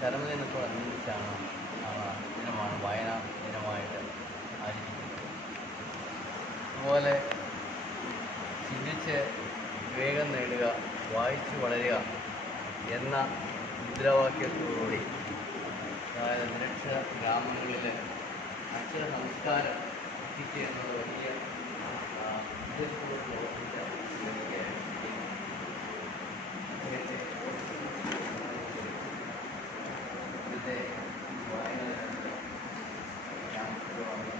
ചരമദിനത്തോടനുബന്ധിച്ചാണ് ദിനമാണ് വായനാ ദിനമായിട്ട് ആചരിക്കുന്നത്. അതുപോലെ ചിന്തിച്ച് വിവേകം നേടുക, വായിച്ചു വളരുക എന്ന മുദ്രാവാക്യത്തോടുകൂടി, അതായത് നിരക്ഷര ഗ്രാമങ്ങളിൽ അക്ഷര സംസ്കാരം എത്തിക്കുക എന്നത് വലിയ ഉദ്ദേശത്തോട് പ്രവർത്തിച്ച ഇതിൻ്റെ വായന ഗ്രാമത്തിലുമാണ്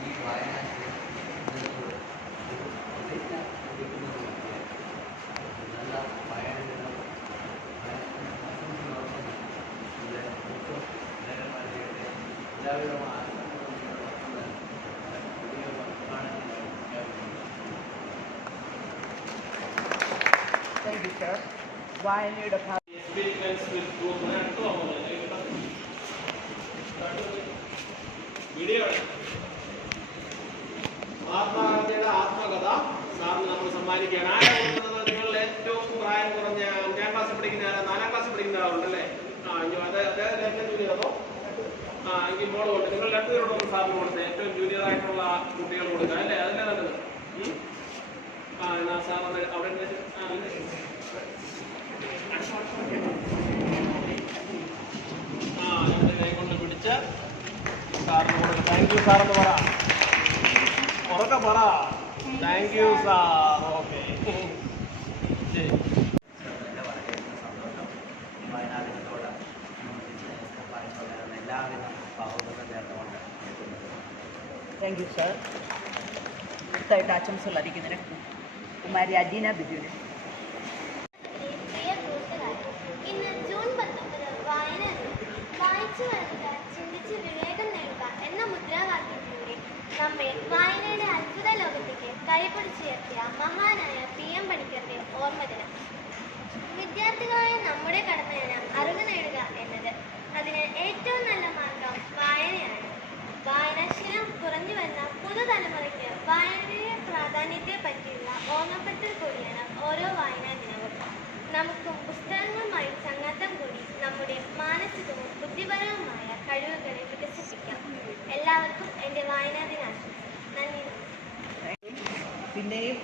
ഈ വായന നല്ല വായന എല്ലാവിധമായ താങ്ക് യു സർ. വായനയുടെ വീഡിയോ ആത്മഹത്യയുടെ ആത്മകഥ സാറിന് നമ്മൾ സമ്മാനിക്കുകയാണ്. ആരാണ് നിങ്ങളിൽ ഏറ്റവും പ്രായം കുറഞ്ഞ 5ാം ക്ലാസ്സിൽ പഠിക്കുന്ന 4ാം ക്ലാസ്സിൽ പഠിക്കുന്ന ആളുണ്ടല്ലേ? അദ്ദേഹം ഏറ്റവും ജൂനിയർ അതോ എങ്കിൽ മോള് കൊണ്ട് നിങ്ങൾ രണ്ടുപേരോടൊന്നും സാറിന് കൊടുത്തത് ഏറ്റവും ജൂനിയർ ആയിട്ടുള്ള കുട്ടികൾ കൊടുക്കുക അല്ലേ? അതല്ലേ നല്ലത്. എന്നാ സാർ അവിടെ എന്റെ കൈ കൊണ്ട് പിടിച്ച് സാറിന് കൊടുക്കുക. താങ്ക് യു സാറെന്ന് പറ, ഉറക്കെ പറ. Thank you sir. ഓക്കെ, ശരി. വയനാടിനോട് എല്ലാവിധ ഭാവങ്ങളും നേർന്നുകൊണ്ട് താങ്ക് യു സർ. അടുത്തായിട്ട് ആശംസകൾ അറിയിക്കുന്നതിന് കുമാരി അജീന ബിജുവിന്. പ്രിയ കൂട്ടുകാരെ, ഇന്ന് ജൂൺ 19 വായന ദിനം. വായിച്ചു വളരുക, ചിന്തിച്ച് വിവേകം നേടുക എന്ന മുദ്രാവാക്യത്തിലൂടെ നമ്മെ വായനയുടെ അത്ഭുത ലോകത്തേക്ക് കൈപിടിച്ചുയർത്തിയ മഹാനായ PM പണിക്കരുടെ ഓർമ്മദിനം. വിദ്യാർത്ഥികളായ നമ്മുടെ കടമയാണ് അറിവ് നേടുക എന്നത്. അതിന് ഏറ്റവും നല്ല മാർഗം വായനയാണ്. വായനാശീലം കുറഞ്ഞു വരുന്ന പുതുതലമുറയ്ക്ക് വായനയുടെ പ്രാധാന്യത്തെ പറ്റിയുള്ള ഓർമ്മപ്പെടുത്തൽ കൂടിയാണ് ഓരോ വായനാ ദിനവും. നമുക്കും പുസ്തകങ്ങളുമായി ചങ്ങാത്തം കൂടി നമ്മുടെ മാനസികവും ബുദ്ധിപരവുമായ കഴിവുകളെ വികസിപ്പിക്കാം. എല്ലാവർക്കും എൻ്റെ വായനാ ദിനാശംസ. നന്ദി. പിന്നെയും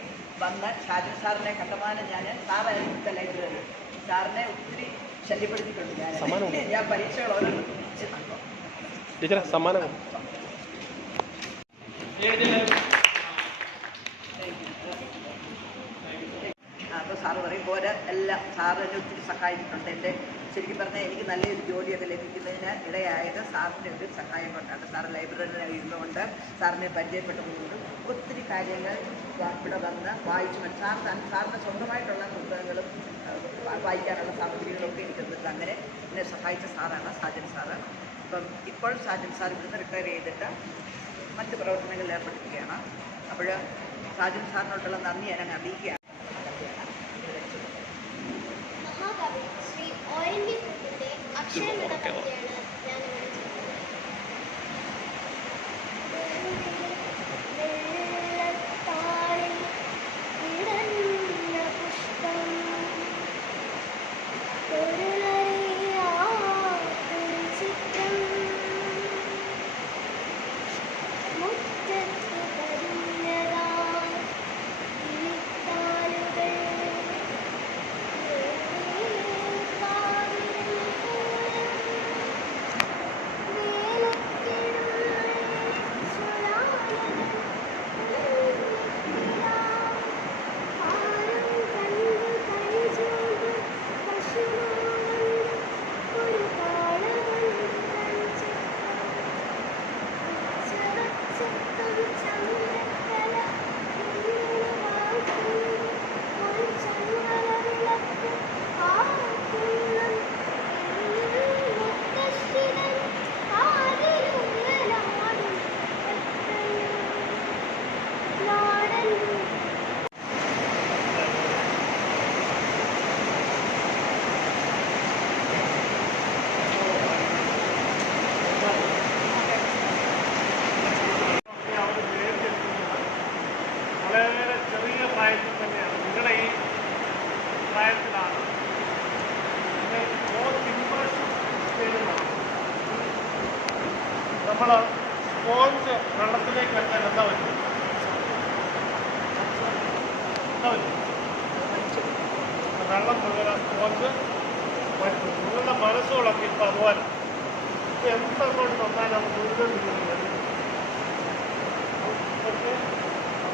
വന്ന ഷാജൻ സാറിനെ കണ്ടമാനം സാറായിരുന്നു ലൈബ്രറി. സാറിനെ ഒത്തിരി ശല്യപ്പെടുത്തിയിട്ടുണ്ട്. ഞാൻ പരീക്ഷകൾ ഓരോന്നും ടീച്ചറെ സമ്മാനം അപ്പോൾ സാറ് പറയും പോലെ എല്ലാം സാറ് എന്നെ ഒത്തിരി സഹായിച്ചിട്ടുണ്ട്. എൻ്റെ ശരിക്കും പറഞ്ഞാൽ എനിക്ക് നല്ലൊരു ജോലിയൊക്കെ ലഭിക്കുന്നതിന് ഇടയായത് സാറിൻ്റെ ഒരു സഹായം കൊണ്ടാണ്. സാറ് ലൈബ്രറിയിൽ ഇരുന്നുകൊണ്ട് സാറിനെ പരിചയപ്പെട്ടതുകൊണ്ട് ഒത്തിരി കാര്യങ്ങൾ ഇവിടെ വന്ന് വായിച്ചു സാറിൻ്റെ സ്വന്തമായിട്ടുള്ള പുസ്തകങ്ങളും വായിക്കാനുള്ള സാമഗ്രികളൊക്കെ എനിക്ക് തന്നിട്ട് അങ്ങനെ എന്നെ സഹായിച്ച സാറാണ് സാജൻ സാറ്. ഇപ്പോൾ സാജൻ സാർ ഇവിടുന്ന് റിട്ടയർ ചെയ്തിട്ട് മറ്റ് പ്രവർത്തനങ്ങളിൽ ഏർപ്പെട്ടിരിക്കുകയാണ്. അപ്പോൾ സാജൻ സാറിനോട്ടുള്ള നന്ദി ഞാൻ അറിയിക്കുകയാണ്. മഹാകവി ശ്രീ ONV കുറുപ്പിന്റെ അക്ഷരം എന്ന കവിതയാണ് ഞാനിവിടെ മുറ്റത്ത് പരിഞ്ഞതാ നമ്മൾ സ്പോഞ്ച് വെള്ളത്തിലേക്ക് വെച്ചാൽ എന്താ പറ്റും? വെള്ളം മുഴുവൻ സ്പോഞ്ച് പറ്റും. നിങ്ങളുടെ മനസ്സുകളൊക്കെ ഇപ്പം അതുപോലെ ഇപ്പം എന്തെങ്കിലും തന്നാലും മുഴുവൻ പക്ഷേ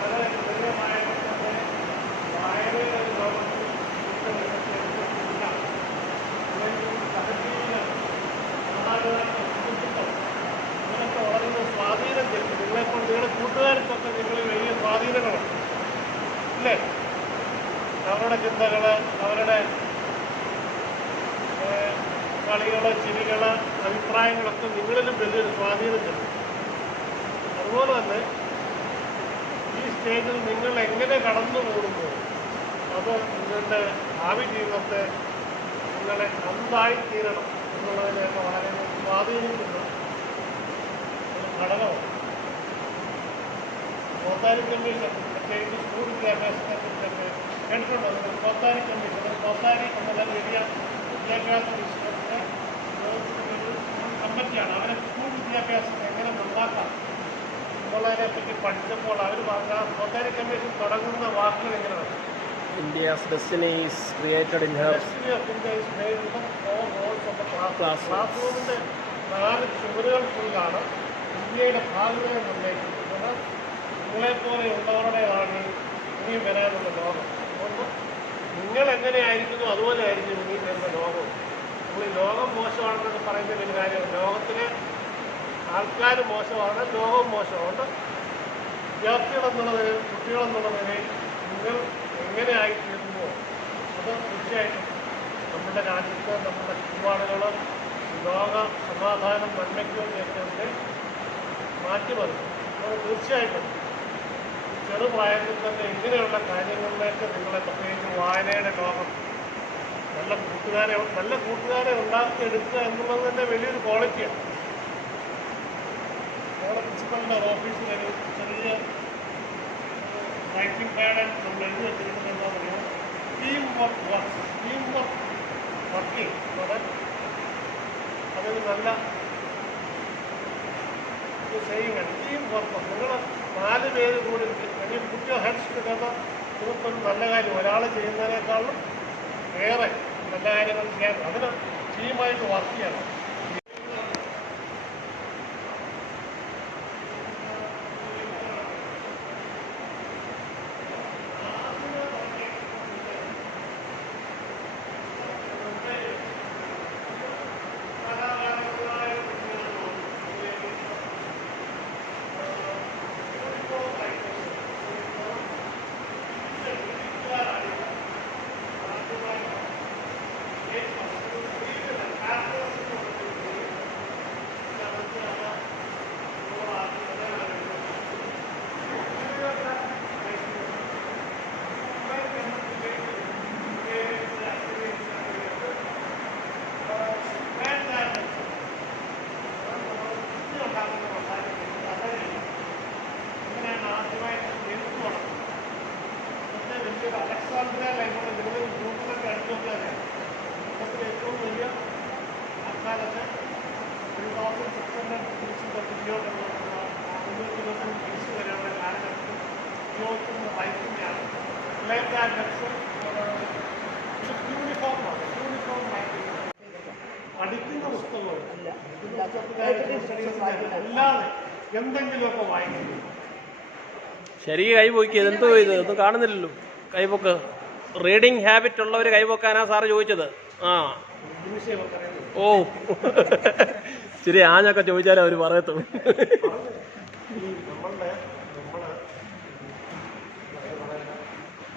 വളരെ ഹൃദയമായ വായനയുടെ ലോകത്തിൽ ഇങ്ങനൊക്കെ വളരുന്ന സ്വാധീനം ചെലുത്തും. നിങ്ങളെപ്പോൾ നിങ്ങളുടെ കൂട്ടുകാർക്കൊക്കെ നിങ്ങളിൽ വലിയ സ്വാധീനങ്ങളുണ്ട് ഇല്ലേ? അവരുടെ ചിന്തകൾ, അവരുടെ കളികൾ, ചിരികൾ, അഭിപ്രായങ്ങളൊക്കെ നിങ്ങളിലും വലിയൊരു സ്വാധീനം ചെലുത്തും. അതുപോലെ തന്നെ ഈ സ്റ്റേജിൽ നിങ്ങൾ എങ്ങനെ കടന്നു പോകുന്നു അത് നിങ്ങളുടെ ഭാവി ജീവിതത്തെ നിങ്ങളെ എന്തായിത്തീരണം എന്നുള്ളതിനെയൊക്കെ വളരെ സ്വാധീനിക്കുന്ന ഒരു ഘടകമാണ്. കോത്താരി കമ്മീഷൻ പ്രത്യേകിച്ച് സ്കൂൾ വിദ്യാഭ്യാസത്തെ കുറിച്ചൊക്കെ കേട്ടിട്ടുണ്ടോ? നിങ്ങൾ കോത്താരി കമ്മീഷൻ, കോത്താരി എന്നുള്ള വലിയ വിദ്യാഭ്യാസ വിഷയത്തെ കമ്മിറ്റിയാണ്. അവരെ സ്കൂൾ വിദ്യാഭ്യാസം എങ്ങനെ നന്നാക്കാം എന്നുള്ളതിനെപ്പറ്റി പഠിച്ചപ്പോൾ അവർ പറഞ്ഞ കോത്താരി കമ്മീഷൻ തുടങ്ങുന്ന വാക്കുകൾ എങ്ങനെയാണ്? India's destiny is created in her ക്ലാസ്റൂമിൻ്റെ 4 ചുവരുകൾക്കുള്ളിലാണ് ഇന്ത്യയുടെ ഭാവിയെ നിർണ്ണയിക്കുന്നത്. നിങ്ങളെപ്പോലെയുള്ളവരുടെയാണ് ഇനിയും വരാനുള്ള ലോകം. അതുകൊണ്ട് നിങ്ങൾ എങ്ങനെയായിരിക്കുന്നു അതുപോലെ ആയിരിക്കും ഇനി വരുന്ന ലോകവും. നമ്മൾ ഈ ലോകം മോശമാണെന്നൊക്കെ പറയുന്ന വലിയ കാര്യമാണ്. ലോകത്തിലെ ആൾക്കാർ മോശമാണ്, ലോകവും മോശമാണ്. വിദ്യാർത്ഥികളെന്നുള്ളതിൽ, കുട്ടികളെന്നുള്ളതിൽ നിങ്ങൾ എങ്ങനെ ആയിത്തീരുന്നുവോ അത് തീർച്ചയായിട്ടും നമ്മുടെ രാജ്യത്ത് നമ്മുടെ ചുറ്റുപാടുകൾ ലോക സമാധാനം നന്മയ്ക്ക് വേണ്ടിയൊക്കെ മാറ്റിമറിക്കും. അത് തീർച്ചയായിട്ടും ചെറുപ്രായത്തിൽ തന്നെ ഇങ്ങനെയുള്ള കാര്യങ്ങളിലേക്ക് നിങ്ങളെ പ്രത്യേകിച്ച് വായനയുടെ ലോകം നല്ല കൂട്ടുകാരെ ഉണ്ടാക്കിയെടുക്കുക എന്നുള്ളത് തന്നെ വലിയൊരു ക്വാളിറ്റിയാണ്. നമ്മുടെ പ്രിൻസിപ്പലിൻ്റെ ഓഫീസിലൊരു ചെറിയ റൈറ്റിംഗ് പാഡ് നമ്മൾ എഴുതി വെച്ചിരിക്കുന്നത് എന്താണെന്ന് അറിയാം? Team work working. അതൊരു നല്ല സെയിങ്ങാണ്. Team work. നിങ്ങൾ 4 പേര് കൂടി കുട്ടിയോ ഹെൽപ്സ് ടുഗദർ. നിങ്ങൾക്കൊരു നല്ല കാര്യം ഒരാൾ ചെയ്യുന്നതിനേക്കാളും വേറെ നല്ല കാര്യങ്ങൾ ചെയ്യാൻ അതിന് ടീമായിട്ട് വർക്ക് ചെയ്യണം. അലക്സാണ്ട്രിയ ലൈബ്രറി നിങ്ങൾ ഗ്രൂപ്പിലൊക്കെ അടുത്തൊക്കെ ലോകത്തിൽ ഏറ്റവും വലിയ അക്കാലത്ത് 3600 കിലോമീറ്റർ 320 പൈസ വരെയുള്ള കാലഘട്ടത്തിൽ ഉപയോഗിക്കുന്ന ബൈക്കിൻ്റെയാണ്. യൂണിഫോമാണ്. യൂണിഫോം ബൈക്കിംഗ് പഠിക്കുന്ന പുസ്തകമല്ല, അല്ലാതെ എന്തെങ്കിലുമൊക്കെ വായിക്കുന്നു. ശരി, കൈപോക്കി. എന്തോ ഇത് ഒന്നും കാണുന്നില്ലല്ലോ. കൈപൊക്ക്. റീഡിങ് ഹാബിറ്റ് ഉള്ളവർ കൈപൊക്കാനാ സാറ് ചോദിച്ചത്. ആ ഓ ശരി, ആഞ്ഞൊക്കെ ചോദിച്ചാലേ അവർ പറയത്തുള്ളൂ.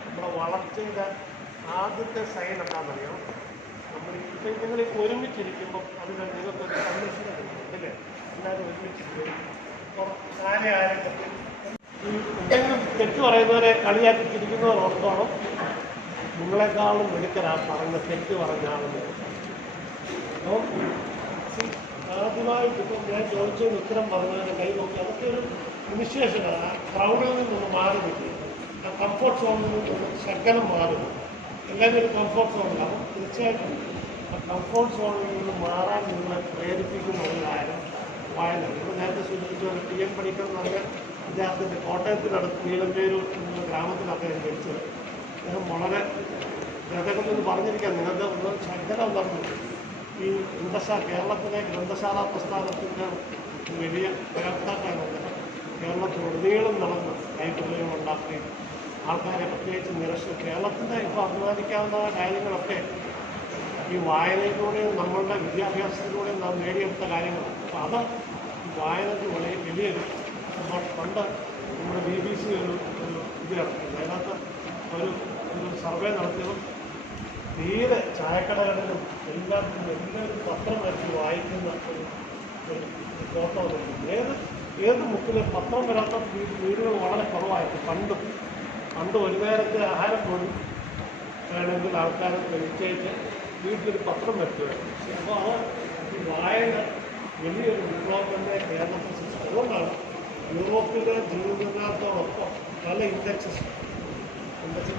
നമ്മുടെ വളർച്ചയുടെ ആദ്യത്തെ സൈൻ എന്താണെന്നറിയാം? നിങ്ങൾ ഒരുമിച്ചിരിക്കുമ്പോൾ അതിന് നിങ്ങൾക്കൊരു സന്ദേശം അല്ലേ? എല്ലാവരും ഒരുമിച്ചിരിക്കും. ആരെങ്കിലും എന്തെങ്കിലും തെറ്റ് പറയുന്നവരെ കളിയാക്കിച്ചിരിക്കുന്നവർ ഓർത്തോണം നിങ്ങളെക്കാളും മിടുക്കരാ പറഞ്ഞ തെറ്റ് പറഞ്ഞാണെന്ന്. അപ്പോൾ ആദ്യമായിട്ട് ഇപ്പം ഞാൻ ചോദിച്ചതിന് ഉത്തരം പറഞ്ഞതിൻ്റെ കൈ നോക്കി അതൊക്കെ ഒരു ഇനിഷ്യേഷനാണ്. ആ ക്രൗഡിൽ നിന്നൊന്ന് മാറി നിൽക്കുക, ആ കംഫർട്ട് സോണിൽ നിന്ന് ശകലം മാറുന്നു. എല്ലാവരും ഒരു കംഫർട്ട് സോണിലാണ്. തീർച്ചയായിട്ടും ആ കംഫർട്ട് സോണിൽ നിന്ന് മാറാൻ നിങ്ങളെ പ്രേരിപ്പിക്കുന്ന ഒരു കാര്യം വായന. നിങ്ങൾ നേരത്തെ സൂചിപ്പിച്ച പോലെ PM പണിക്കർ എന്ന് പറഞ്ഞ അദ്ദേഹത്തിൻ്റെ കോട്ടയത്തിനടുത്ത് നീലമ്പേരൂർ എന്ന ഗ്രാമത്തിലാണ് അദ്ദേഹം ജനിച്ചത്. അദ്ദേഹം വളരെ അദ്ദേഹത്തെക്കുറിച്ച് പറഞ്ഞിരിക്കാൻ നിങ്ങൾക്ക് ഒന്ന് ശങ്കരം പറഞ്ഞു. ഈ കേരളത്തിലെ ഗ്രന്ഥശാല പ്രസ്ഥാനത്തിൻ്റെ വലിയ പ്രയോക്താക്കളാണ്. കേരളത്തിലുടനീളം നടന്ന് ലൈബ്രറികൾ ഉണ്ടാക്കുകയും ആൾക്കാരെ പ്രത്യേകിച്ച് കേരളത്തിൻ്റെ ഇപ്പോൾ അഭിമാനിക്കാവുന്ന കാര്യങ്ങളൊക്കെ ഈ വായനയിലൂടെയും നമ്മളുടെ വിദ്യാഭ്യാസത്തിലൂടെയും നാം നേടിയെടുത്ത കാര്യങ്ങളാണ്. അപ്പോൾ അത് വായനയ്ക്ക് വലിയൊരു പണ്ട് നമ്മുടെ BBC ഒരു ഇത് നടത്തി. അതിനകത്ത് ഒരു സർവേ നടത്തിയതും തീരെ ചായക്കടകളിലും എല്ലാവരും പത്രം വരച്ച് വായിക്കുന്ന ഒരു ഫോട്ടോ വരുന്നു. ഏത് മുക്കിലും പത്രം വരാത്ത വീടുകൾ വളരെ കുറവായിരുന്നു. പണ്ട് ഒരു നേരത്തെ ആഹാരം പോലും വേണമെങ്കിൽ ആൾക്കാരെ നിശ്ചയിച്ച് വീട്ടിലൊരു പത്രം വരുത്തുമായിരുന്നു. അപ്പോൾ ഈ വായന വലിയൊരു വിപ്ലവം തന്നെ കേരളത്തിൽ സൃഷ്ടിച്ചു. അതുകൊണ്ടാണ് യൂറോപ്പിലെ ജീവിതകാലത്തോടൊപ്പം പല ഇൻഡെക്സസ്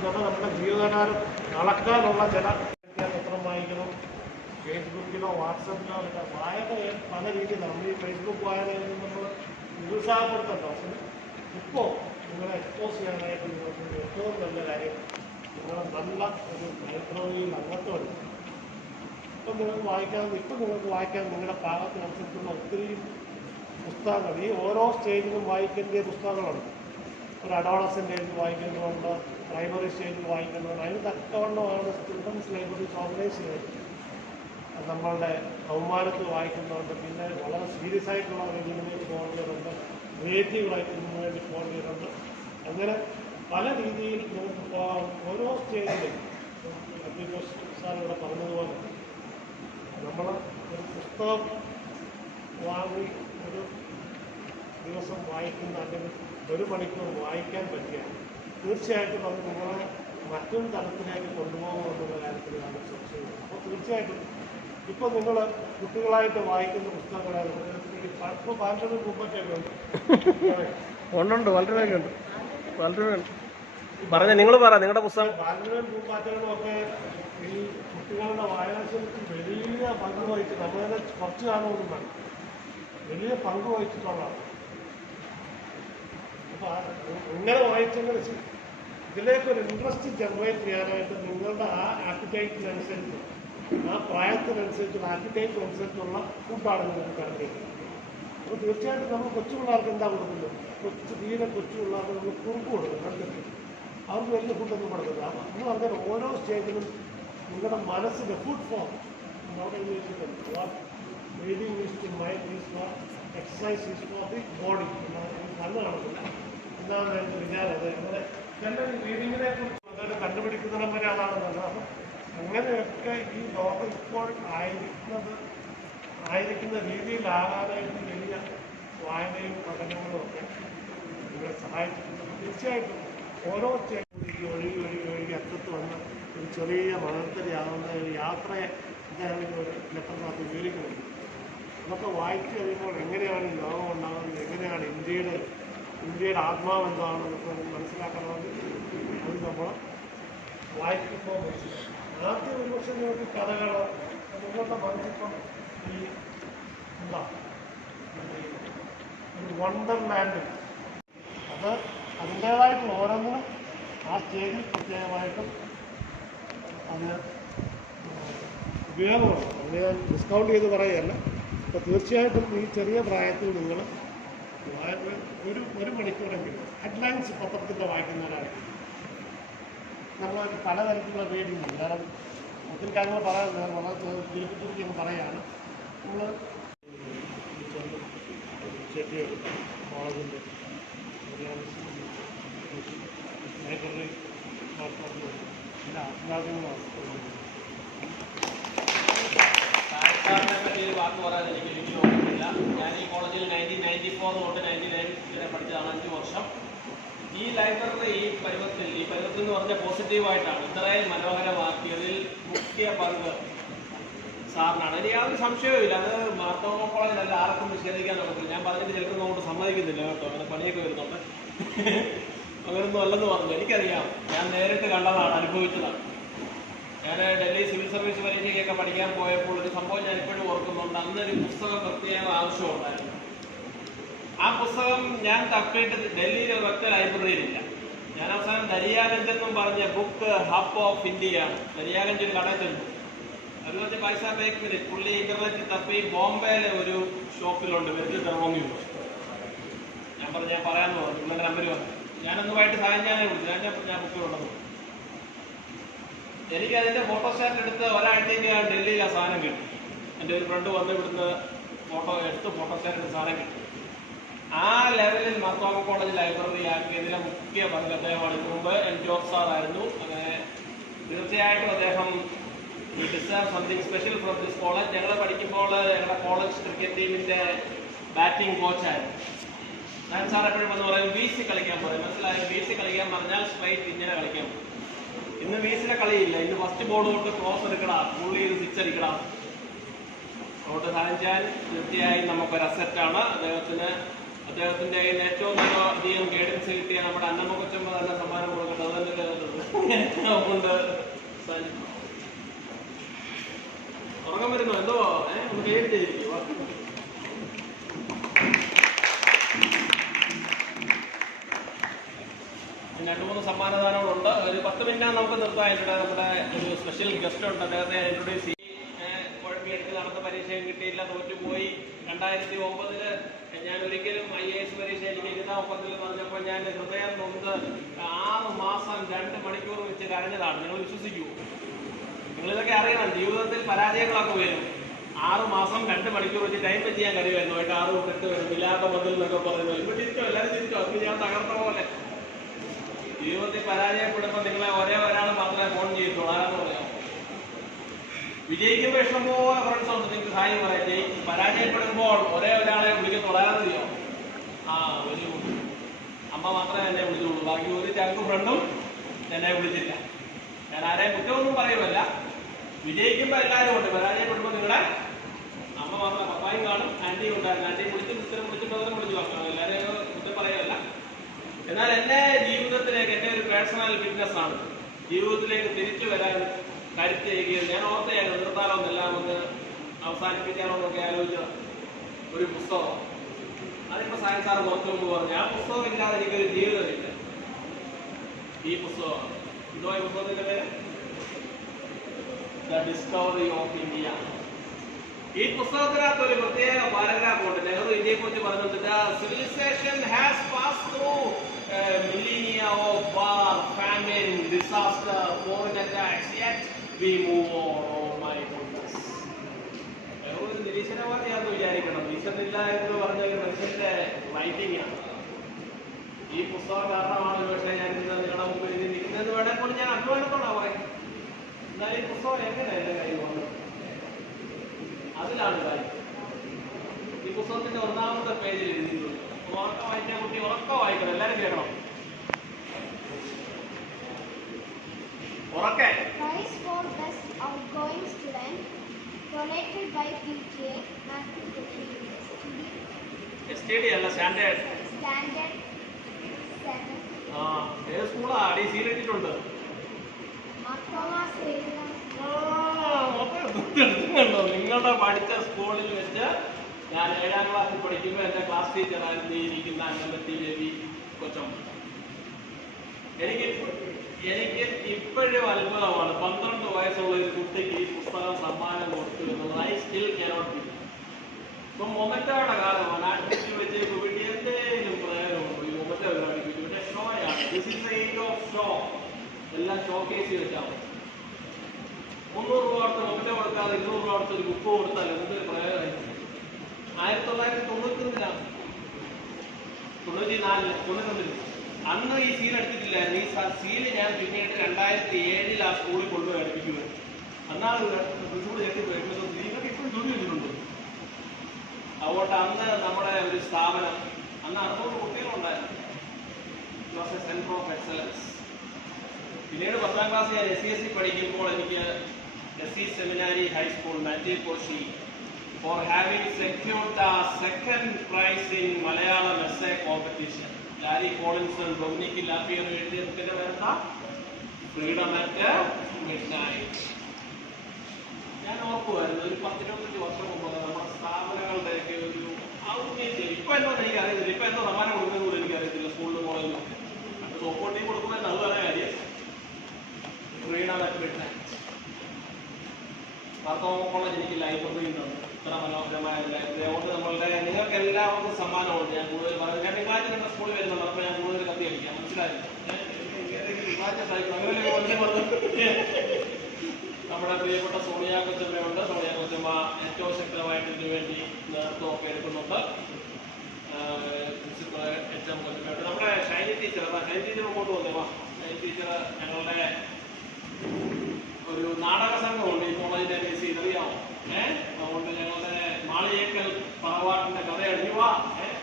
പറഞ്ഞാൽ നമ്മുടെ ജീവിതകാലം അളക്കാനുള്ള ചില പത്രം വായിക്കണം. ഫേസ്ബുക്കിലോ വാട്സപ്പിലോ ഒക്കെ വായന പല രീതിയിലാണ്. നമ്മൾ ഈ ഫേസ്ബുക്ക് വായന നമ്മൾ നിരുത്സാഹപ്പെടുത്തണ്ട. പക്ഷേ ഇപ്പോൾ നിങ്ങളെ എക്സ്പോസ് ചെയ്യാനായിട്ട് നിങ്ങൾക്ക് ഏറ്റവും നല്ല കാര്യം നിങ്ങളെ നല്ല ഒരു ലൈബ്രറിയിൽ അംഗത്വമുണ്ട്. നിങ്ങൾക്ക് വായിക്കാൻ നിങ്ങളുടെ പാകത്തിനനുസരിച്ചുള്ള ഒത്തിരി പുസ്തകങ്ങൾ ഈ ഓരോ സ്റ്റേജിലും വായിക്കേണ്ട പുസ്തകങ്ങളുണ്ട്. ഒരു അഡോളസൻ്റ് ഏജിൽ വായിക്കേണ്ടതുണ്ട്, പ്രൈമറി സ്റ്റേജിൽ വായിക്കേണ്ടതുണ്ട്. അതിന് തക്കവണ്ണമാണ് സ്റ്റുഡൻസ് ലൈബ്രറീസ് ഓർഗനൈസ് ചെയ്യുന്നത്. നമ്മളുടെ കൗമാരത്തിൽ വായിക്കുന്നുണ്ട്. പിന്നെ വളരെ സീരിയസ് ആയിട്ടുള്ള റീഡിങ്ങിലേക്ക് പോകേണ്ടതുണ്ട്, ക്രിയേറ്റീവ് റൈറ്റിങ്ങിന് വേണ്ടി പോകേണ്ടതുണ്ട്. അങ്ങനെ പല രീതിയിൽ നമുക്ക് പോകാം. ഓരോ സ്റ്റേജിലും സാറിവിടെ പറഞ്ഞതുപോലെ നമ്മൾ ഒരു പുസ്തകം വാങ്ങി ഒരു ദിവസം വായിക്കുന്ന അല്ലെങ്കിൽ ഒരു മണിക്കൂർ വായിക്കാൻ പറ്റിയാൽ തീർച്ചയായിട്ടും അത് നിങ്ങളെ മറ്റൊരു തലത്തിലേക്ക് കൊണ്ടുപോകുമെന്നുള്ള കാര്യത്തിൽ ഞാൻ സംശയമില്ല. അപ്പോൾ തീർച്ചയായിട്ടും ഇപ്പോൾ നിങ്ങൾ കുട്ടികളായിട്ട് വായിക്കുന്ന പുസ്തകങ്ങളാണ്. ഇപ്പോൾ ബാലരമ പൂമ്പാറ്റയൊക്കെ ഉണ്ട്, വളരെ ഉണ്ട്. പറഞ്ഞ നിങ്ങൾ പറ നിങ്ങളുടെ പുസ്തകം. ബാലരമ പൂമ്പാറ്റകളുമൊക്കെ ഈ കുട്ടികളുടെ വായനാശീലത്തിൽ വലിയ പങ്ക് വഹിച്ച് നമ്മളെ കുറച്ച് കാണുമെന്നും വേണം, വലിയ പങ്ക് വഹിച്ചിട്ടുള്ളതാണ്. അപ്പോൾ ഇങ്ങനെ വായിച്ചെങ്കിൽ ഇതിലേക്കൊരു ഇൻട്രസ്റ്റ് ജനറേറ്റ് ചെയ്യാനായിട്ട് നിങ്ങളുടെ ആ ആപ്പിറ്റൈറ്റിനനുസരിച്ച്, ആ പ്രായത്തിനനുസരിച്ചുള്ള ആപ്പിറ്റൈറ്റിനനുസരിച്ചുള്ള ഫുഡാണ് നിങ്ങൾക്ക് കണ്ടുപിടിക്കുന്നത്. അപ്പോൾ തീർച്ചയായിട്ടും നമ്മൾ കൊച്ചു പിള്ളേർക്ക് എന്താ കൊടുക്കുന്നത്? തീരെ കൊച്ചു പിള്ളേർക്ക് നമ്മൾ കുറുക്ക് കൊടുക്കും. കണ്ടിട്ട് അവർക്ക് വലിയ ഫുഡൊന്നും കൊടുക്കുന്നത്. അപ്പോൾ എന്ന് പറഞ്ഞാൽ ഓരോ സ്റ്റേജിലും നിങ്ങളുടെ മനസ്സിൻ്റെ food form reading is to mind is for exercise is for the body കണ്ണ് കാണുന്നത് എന്താണെന്ന് വിചാരം. അത് അങ്ങനെ ചില റീഡിങ്ങിനെ കുറിച്ച് കണ്ടുപിടിക്കുന്നതിനും വരെ അതാണ് നല്ലത്. അപ്പം അങ്ങനെയൊക്കെ ഈ ലോകം ഇപ്പോൾ ആയിരിക്കുന്ന രീതിയിലാകാനായിട്ട് വലിയ വായനയും പഠനങ്ങളും ഒക്കെ നിങ്ങളെ സഹായിച്ചിട്ടുണ്ട്. തീർച്ചയായിട്ടും ഓരോ ഒഴുകി അറ്റത്ത് വന്ന് ഒരു ചെറിയ മണർത്തരിയാവുന്ന ഒരു യാത്രയെ ഇദ്ദേഹം ഒരു ലെറ്ററിനകത്ത് വിവരിക്കുന്നുണ്ട്. അതൊക്കെ വായിച്ചു കഴിയുമ്പോൾ എങ്ങനെയാണ് ഈ ലോകം ഉണ്ടാകുന്നത്, എങ്ങനെയാണ് ഇന്ത്യയുടെ ആത്മാവ് എന്താണെന്നൊക്കെ മനസ്സിലാക്കണമെങ്കിൽ അത് നമ്മൾ വായിക്കുമ്പോൾ മനസ്സിലാക്കും. ആദ്യം ഒരുപക്ഷെ നിങ്ങൾക്ക് കഥകൾ നിങ്ങളുടെ മനസ്സിപ്പം ഈ എന്താ ഒരു വണ്ടർലാൻഡ് അത് അതിൻ്റേതായിട്ട് ഓരോന്നിനും ആ സ്റ്റേജിൽ പ്രത്യേകമായിട്ടും അതിന് ഉപയോഗമാണ്. അതിന് ഞാൻ ഡിസ്കൗണ്ട് ചെയ്ത് പറയുകയല്ല. അപ്പോൾ തീർച്ചയായിട്ടും ഈ ചെറിയ പ്രായത്തിൽ നിങ്ങൾ ഒരു മണിക്കൂറെങ്കിലും ഹെഡ്ലൈൻസ് പത്രത്തിൻ്റെ വായിക്കുന്നവരാണ്. നമ്മൾ പലതരത്തിലുള്ള റീഡിങ് ഉണ്ട്. കാരണം ഒത്തിരി കാര്യങ്ങൾ പറയാൻ വളരെ ചുരുക്കി പറയുകയാണ്. നമ്മൾ ചെട്ടിയോട് കോളേജിൻ്റെ ലൈബ്രറി എല്ലാ അഭിപ്രായങ്ങളും സാറിനെ പറ്റി ഒരു വാക്ക് പറയാൻ എനിക്ക് രുചി തോന്നുന്നില്ല. ഞാൻ ഈ കോളേജിൽ 1994 തൊട്ട് 99 വരെ പഠിച്ചതാണ്, 5 വർഷം. ഈ ലൈബ്രറി ഈ പരുവത്തിൽ എന്ന് പറഞ്ഞാൽ പോസിറ്റീവായിട്ടാണ് ഇത്രയും മനോഹരമാക്കിയതിൽ മുഖ്യ പങ്ക് സാറിനാണ്. എനിക്ക് യാതൊരു സംശയവുമില്ല. അത് മാർത്തോമ കോളേജിലല്ല, ആർക്കും നിഷേധിക്കാൻ നോക്കത്തില്ല. ഞാൻ പറഞ്ഞിട്ട് ചിലപ്പോൾ അങ്ങോട്ട് സമ്മതിക്കുന്നില്ല കേട്ടോ, അങ്ങനെ പണിയൊക്കെ വരുന്നുണ്ട്. അങ്ങനൊന്നും അല്ലെന്ന് പറഞ്ഞു. എനിക്കറിയാം, ഞാൻ നേരിട്ട് കണ്ടതാണ്, അനുഭവിച്ചതാണ്. ഞാൻ ഡൽഹി സിവിൽ സർവീസ് പരീക്ഷയ്ക്കൊക്കെ പഠിക്കാൻ പോയപ്പോൾ ഒരു സംഭവം ഞാൻ ഇപ്പോഴും ഓർക്കുന്നുണ്ട്. അന്നൊരു പുസ്തകം പ്രത്യേകം ആവശ്യമുണ്ടായിരുന്നു. ആ പുസ്തകം ഞാൻ തപ്പിയിട്ട് ഡൽഹിയിൽ ഒരൊറ്റ ലൈബ്രറിയിലില്ല. ഞാൻ അവസാനം ദരിയാഗഞ്ച് എന്നും പറഞ്ഞ ബുക്ക് ഹബ് ഓഫ് ഇന്ത്യയാണ്. ദരിയാഗഞ്ച് ഒരു കടയിൽ ചെന്നു. അത് പറഞ്ഞ് പൈസ ബേക്ക് മിനിറ്റ് പുള്ളി ഇന്റർനെറ്റിൽ തപ്പി ബോംബെയിലെ ഒരു ഷോപ്പിലുണ്ട് വെറുതെ തറവങ്ങി. ഞാൻ പറഞ്ഞു ഞാൻ പറയാമെന്ന് പറഞ്ഞു. നിങ്ങളുടെ നമ്പർ വന്നു. ഞാനൊന്നുമായിട്ട് സായഞ്ചാനെ വിളിച്ചു. ഞാൻ ബുക്കിലുണ്ടെന്ന്. എനിക്ക് അതിന്റെ ഫോട്ടോസ്റ്റാറ്റ് എടുത്ത് ഒരാഴ്ചയ്ക്ക് ഡൽഹിയിൽ ആ സാധനം കിട്ടി. എൻ്റെ ഒരു ഫ്രണ്ട് വന്ന് ഇവിടുന്ന് ഫോട്ടോസ്റ്റാറ്റ് എടുത്ത് സാധനം കിട്ടി. ആ ലെവലിൽ മാർത്തോമ കോളേജ് ലൈബ്രറി ആക്കിയതിലെ മുഖ്യ പങ്ക് അദ്ദേഹമാണ്. ഇതിനു മുമ്പ് എം ജോബ് സാർ ആയിരുന്നു. അങ്ങനെ തീർച്ചയായിട്ടും അദ്ദേഹം deserve something special from this college. ഞങ്ങൾ പഠിക്കുമ്പോൾ ഞങ്ങളുടെ കോളേജ് ക്രിക്കറ്റ് ടീമിന്റെ ബാറ്റിംഗ് കോച്ചായിരുന്നു. ഞാൻ സാർ എപ്പോഴും വന്ന് പറയും VC കളിക്കാൻ പറയും. മനസ്സിലായി? VC കളിക്കാൻ പറഞ്ഞാൽ സ്ട്രൈറ്റ് ഇങ്ങനെ കളിക്കാൻ പറയും. ഇന്ന് VCയുടെ കളിയില്ല. ഇന്ന് ഫസ്റ്റ് ബോൾ കൊണ്ട് ക്രോസ് എടുക്കണം, പുള്ളി ചെയ്ത് സിക്സ് അടിക്കണം. അതുകൊണ്ട് സാധിച്ചാൽ തീർച്ചയായും നമുക്കൊരു അസറ്റാണ്. അദ്ദേഹത്തിന്റെ കയ്യിൽ ഏറ്റവും നല്ല അധികം ഗൈഡൻസ് കിട്ടിയ നമ്മുടെ അന്നമ്മ കൊച്ചമ്മ തന്നെ സമ്മാനം കൊടുക്കേണ്ടത്. അതുകൊണ്ട് ഉറക്കം വരുന്നു എന്തോ ഒന്ന് കേട്ടിരിക്കും. 2-3 സമ്മാനദാനങ്ങളുണ്ട്. ഒരു 10 മിനിറ്റ് നമുക്ക് നിർത്താം. നമ്മുടെ ഒരു സ്പെഷ്യൽ ഗസ്റ്റ് ഉണ്ട്. അദ്ദേഹത്തെ ഇൻട്രൊഡ്യൂസ് ചെയ്യും. കുഴപ്പമില്ല, നടന്ന പരീക്ഷയും കിട്ടിയില്ല, തോറ്റുപോയി. 2009 ഞാൻ ഒരിക്കലും IAS പരീക്ഷ എനിക്ക് എഴുതാൻ ഒപ്പത്തില്ലെന്ന് പറഞ്ഞപ്പോൾ ഞാൻ ഹൃദയം നൊന്ത് 6 മാസം 2 മണിക്കൂർ വെച്ച് കരഞ്ഞതാണ്. നിങ്ങൾ വിശ്വസിക്കുമോ? നിങ്ങളിതൊക്കെ അറിയണം. ജീവിതത്തിൽ പരാജയങ്ങളൊക്കെ വരും. 6 മാസം 2 മണിക്കൂർ വെച്ച് ടൈം വെച്ച് ഞാൻ കരുവായിരുന്നു. 6 8 വരും ഇല്ലാത്ത മതിൽ എന്നൊക്കെ പറയുന്നത്. ഇപ്പൊ ചിരിച്ചോ, എല്ലാവരും ചിരിച്ചോ. അത് ഞാൻ തകർത്ത പോലെ. ജീവിതത്തിൽ പരാജയപ്പെടുമ്പോൾ നിങ്ങളെ ഒരാൾ മാത്രമേ ഫോൺ ചെയ്യത്തുള്ളൂ. ആരാന്ന് പറയാം? വിജയിക്കുമ്പോൾ ഇഷ്ടംപോലെ ഫ്രണ്ട്സ് ഉണ്ട്, നിങ്ങൾക്ക് ഹായ് പറയാം. പരാജയപ്പെടുമ്പോൾ ഒരാളെ വിളിക്കത്തുള്ളൂ. ആരാന്നറിയോ? വലിയ അമ്മ മാത്രമേ എന്നെ വിളിച്ചുള്ളൂ. ബാക്കി ഒരു ചങ്ക് ഫ്രണ്ടും എന്നെ വിളിച്ചില്ല. ഞാൻ ആരെയും കുറ്റമൊന്നും പറയുമല്ല. വിജയിക്കുമ്പോൾ എല്ലാവരും ഉണ്ട്, പരാജയപ്പെടുമ്പോൾ നിങ്ങളെ അമ്മ മാത്രം. പപ്പായും കാണും, ആന്റിയും ഉണ്ടായിരുന്നു. ആന്റിയും വിളിച്ചു നോക്കണം. എല്ലാവരെയും കുറ്റം പറയുമല്ല. എന്നാൽ എൻ്റെ ജീവിതത്തിലേക്ക് എൻ്റെ ഒരു പേഴ്സണൽ ഫിറ്റ്നസ് ആണ് ജീവിതത്തിലേക്ക് തിരിച്ചു വരാൻ കരുത്തേകിയത്. ഞാൻ ഓർത്തയാണ് നിർത്താറൊന്നെല്ലാം ഒന്ന് അവസാനിപ്പിക്കാനോന്നൊക്കെ ആലോചിച്ച ഒരു പുസ്തകം. അതിപ്പോൾ സായൻ സാറ് പുറത്തു മുമ്പ് പറഞ്ഞു ആ പുസ്തകം ഇല്ലാതെ എനിക്കൊരു ജീവിതമില്ല. ഈ പുസ്തകമാണ്. ഇതോ ഈ പുസ്തകത്തിന്റെ പേര് ദ ഡിസ്കവറി ഓഫ് ഇന്ത്യ. ഈ പുസ്തകത്തിനകത്ത് ഒരു പ്രത്യേക പാരഗ്രാഫ് ഉണ്ട്. നെഹ്റു ഇന്ത്യയെ കുറിച്ച് പറഞ്ഞിട്ട് civilisation has pass through millennia of war, famine, disaster, foreign attacks, yet we move on. Oh my goodness. ഒരു നിരീശ്വരവാദിയാണെന്ന് വിചാരിക്കണം. ഈശ്വരനില്ല എന്ന് പറഞ്ഞാൽ മനുഷ്യന്റെ റൈറ്റിംഗ് ആണ്. ഈ പുസ്തകം കാരണമാണ് പക്ഷേ ഞാൻ നിങ്ങളുടെ മുമ്പിൽ നിൽക്കുന്നത്. വേണമെങ്കിൽ ഞാൻ അധ്വാനത്തോടാണ് പറയുന്നത്. എന്നാൽ ഈ പുസ്തകം എങ്ങനെ എന്റെ കയ്യിൽ വന്നു? അതിലാണ് കാര്യം. ഈ പുസ്തകത്തിന്റെ 1ാമത്തെ പേജിൽ എഴുതിയിട്ടുണ്ട്. ഉറക്കം വായിക്കാൻ കുട്ടി ഉറക്കം വായിക്കണം. എല്ലാവരും കേൾക്കണം. ഉറക്കെ. Prize for Best Outgoing Student donated by PTA STD അല്ല, സ്റ്റാൻഡേർഡ് 7. ഏത് സ്കൂളാ? സീലിട്ടിട്ടുണ്ട്. ോ നിങ്ങളുടെ പഠിച്ച സ്കൂളിൽ വെച്ച് ഞാൻ 7ാം ക്ലാസ്സിൽ പഠിക്കുമ്പോൾ എൻ്റെ ക്ലാസ് ടീച്ചറായിരുന്നു ഇരിക്കുന്ന അന്നമ്പത്തി ബേബി കൊച്ചമ്മ. എനിക്ക് ഇപ്പോഴും അത്ഭുതമാണ് 12 വയസ്സുള്ള ഒരു കുട്ടിക്ക് ഈ പുസ്തകം സമ്മാനം കൊടുത്തു എന്നുള്ളത്. I still cannot believe. ഇപ്പം മൊമെറ്റോയുടെ കാലമാണ്. അടുപ്പിച്ച് വെച്ച് വീട്ടിൽ എന്തെങ്കിലും പ്രയോജനമുണ്ടോ? ഈ മൊമെറ്റോ അടുപ്പിച്ചു പിന്നെ ഷോയാണ്. This is the age of show. എല്ലാം ഷോ കേസ് വെച്ചാൽ മതി. 300 രൂപ കൊടുത്ത് മൊമെറ്റോ കൊടുക്കാതെ 200 രൂപ കൊടുത്ത് ഒരു ബുക്ക് കൊടുത്താൽ എന്തൊരു പ്രയോജനം. 1992 94 അന്ന് ഈ സീൽ എടുത്തിട്ടില്ലായിരുന്നു. ഈ സീല് ഞാൻ പിന്നീട് 2007 ആ സ്കൂളിൽ കൊണ്ടുപോയി അടുപ്പിക്കുന്നത്. അന്നാണ് സ്കൂൾ ഞെട്ടിപ്പോയിട്ട് നിങ്ങൾക്ക് ഇപ്പോഴും ജോലി ചെയ്തിട്ടുണ്ട്. അതുകൊണ്ട് അന്ന് നമ്മുടെ ഒരു സ്ഥാപനം, അന്ന് 600 കുട്ടികളുണ്ടായിരുന്നു. It was a centre of excellence. പിന്നീട് 10ാം ക്ലാസ് ഞാൻ SCSC പഠിക്കുമ്പോൾ എനിക്ക് SC സെമിനാരി ഹൈസ്കൂൾ മാറ്റിക്കോശി for having secured the 2nd prize in Malayalam essay competition. Larry Collinson, Dominique Lapierre എഴുതിയതിന്റെ വേണ്ട ഫ്രീഡം അറ്റ് മിഡ്നൈറ്റ്. ഞാൻ ഓർക്കുമായിരുന്നു ഒരു 10-25 വർഷം മുമ്പ് നമ്മുടെ സ്ഥാപനങ്ങളുടെയൊക്കെ ഒരു ഇപ്പൊ എന്തോന്ന് എനിക്കറിയത്തില്ല. ഇപ്പൊ എന്തോ സമ്മാനം കൊടുക്കുന്നത് പോലും എനിക്കറിയത്തില്ല. സ്കൂളിലും കോളേജിലും സോപ്പോട്ടി കൊടുക്കുമ്പോൾ അത് വേറെ കാര്യം. കോളേജ് എനിക്ക് ലൈബ്രറിയിൽ നിന്ന് ഇത്ര മനോഹരമായ ലൈബ്രറി. അതുകൊണ്ട് നമ്മളുടെ നിങ്ങൾക്ക് എല്ലാവർക്കും സമ്മാനമുണ്ട്. ഞാൻ കൂടുതൽ പറഞ്ഞു. ഞാൻ തിങ്കളാഴ്ച നിങ്ങളുടെ സ്കൂളിൽ വരുന്നുണ്ട്. അപ്പോൾ ഞാൻ കൂടുതൽ കത്തി അടിക്കാം. മനസ്സിലായില്ല? നമ്മുടെ പ്രിയപ്പെട്ട സോണിയ കൊച്ചമ്മയുണ്ട്. സോണിയ കൊച്ചമ്മ ഏറ്റവും ശക്തമായിട്ട് ഇതിനു വേണ്ടി നേതൃത്വമൊക്കെ എടുക്കുന്നുണ്ട്. പ്രിൻസിപ്പൾ HM കൊച്ചമ്മയുണ്ട്. നമ്മുടെ ഷൈനി ടീച്ചർ മുമ്പോട്ട് വന്നേവാ. ഷൈനി ടീച്ചർ ഞങ്ങളുടെ ഒരു നാടക സംഘമുണ്ട് ഈ കോളേജിന്റെ ബേസ് ചെയ്തറിയാമോ? അതുകൊണ്ട് ഞങ്ങളുടെ മാളിയേക്കൽ പറവാട്ടിന്റെ കഥ അടിയുവാ.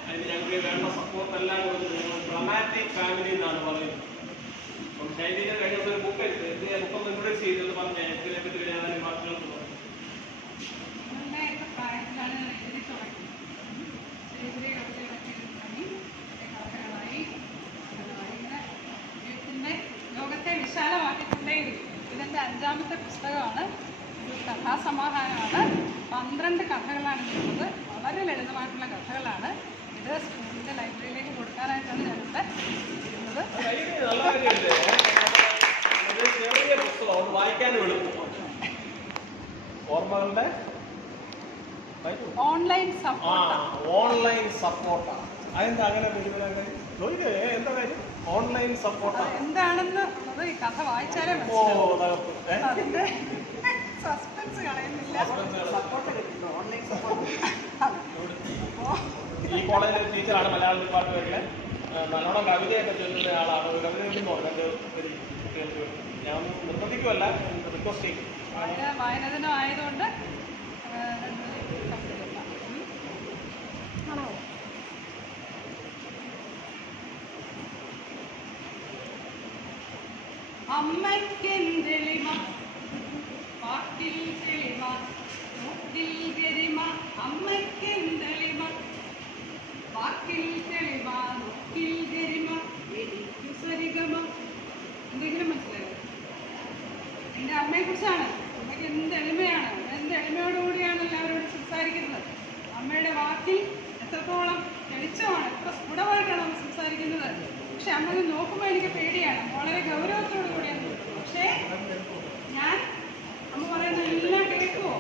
അതിന് ഞങ്ങൾക്ക് വേണ്ട സപ്പോർട്ട് എല്ലാം കൊടുത്ത് ഞങ്ങൾ ഡ്രമാറ്റിക് ഫാമിലി എന്നാണ് പറയുന്നത്. അപ്പം ഷൈനിയുടെ കഴിഞ്ഞ ഒരു ബുക്ക് എടുത്ത് ബുക്കൊന്ന് ഇൻട്രൊഡ്യൂസ് ചെയ്തെന്ന് പറഞ്ഞ ഇതിനെ പറ്റി ഞാൻ വാക്കുകൾക്ക് പറഞ്ഞു. ലോകത്തെ വിശാലമാക്കിക്കൊണ്ടേയിരിക്കും. ഇതിൻ്റെ 5ാമത്തെ പുസ്തകമാണ്. ഒരു കഥാസമാഹാരമാണ്. 12 കഥകളാണ് ഇതുള്ളത്. വളരെ ലളിതമായിട്ടുള്ള കഥകളാണ്. ഇത് സ്കൂളിൻ്റെ ലൈബ്രറിയിലേക്ക് കൊടുക്കാനായിട്ടാണ് ഞാനിവിടെ ഇരുന്നത്. ചെറിയ പുസ്തകം വായിക്കാനും എളുപ്പം. ഓർമ്മകളുടെ ഓൺലൈൻ സപ്പോർട്ട്. ഓൺലൈൻ സപ്പോർട്ടാണ്. അതെന്താ അങ്ങനെ ചോദിക്കേ? എന്താ കാര്യം? ഓൺലൈൻ സപ്പോർട്ടാണ് എന്താണെന്ന് ഈ കഥ വായിച്ചാലേ മനസ്സിലാവും. അതിന്റെ സസ്പെൻസ് കളയുന്നില്ല. Online support. ഈ കോളേജിലെ ടീച്ചറാണ് മലയാളം ഡിപ്പാർട്ട്മെന്റിലെ. നല്ലോണം കവിതയൊക്കെ ചൊല്ലുന്ന ആളാണ്. ഒരു കവിത എഴുതുന്നോ? ഞാൻ നിർബന്ധിക്കുമല്ല, റിക്വസ്റ്റ് ചെയ്യും. വായന ദിനം ആയതുകൊണ്ട് അമ്മയ്ക്കെന്തെളിമ പാട്ടിൽ തെളിമ നോട്ടിൽ ഗരിമ. അമ്മയ്ക്കെന്തെളിമ പാട്ടിൽ തെളിമ നോട്ടിൽ ഗരിമ എനിക്ക് സരിഗമ. എന്തെങ്കിലും മനസ്സിലായോ? എൻ്റെ അമ്മയെക്കുറിച്ചാണ്. അമ്മയ്ക്ക് എന്ത് എളിമയാണ്. എന്ത് എളിമയോടുകൂടിയാണ് എല്ലാവരോടും സംസാരിക്കുന്നത്. അമ്മയുടെ വാക്കിൽ എത്രത്തോളം തെളിച്ചമാണ്, എത്ര സ്ഫുടമായിട്ടാണ് അമ്മ സംസാരിക്കുന്നത്. പക്ഷെ അമ്മ നോക്കുമ്പോൾ എനിക്ക് പേടിയാണ്. വളരെ ഗൗരവത്തോടു കൂടിയാണ്. പക്ഷേ ഞാൻ അമ്മ പറയുന്ന എല്ലാം കേൾക്കുമോ?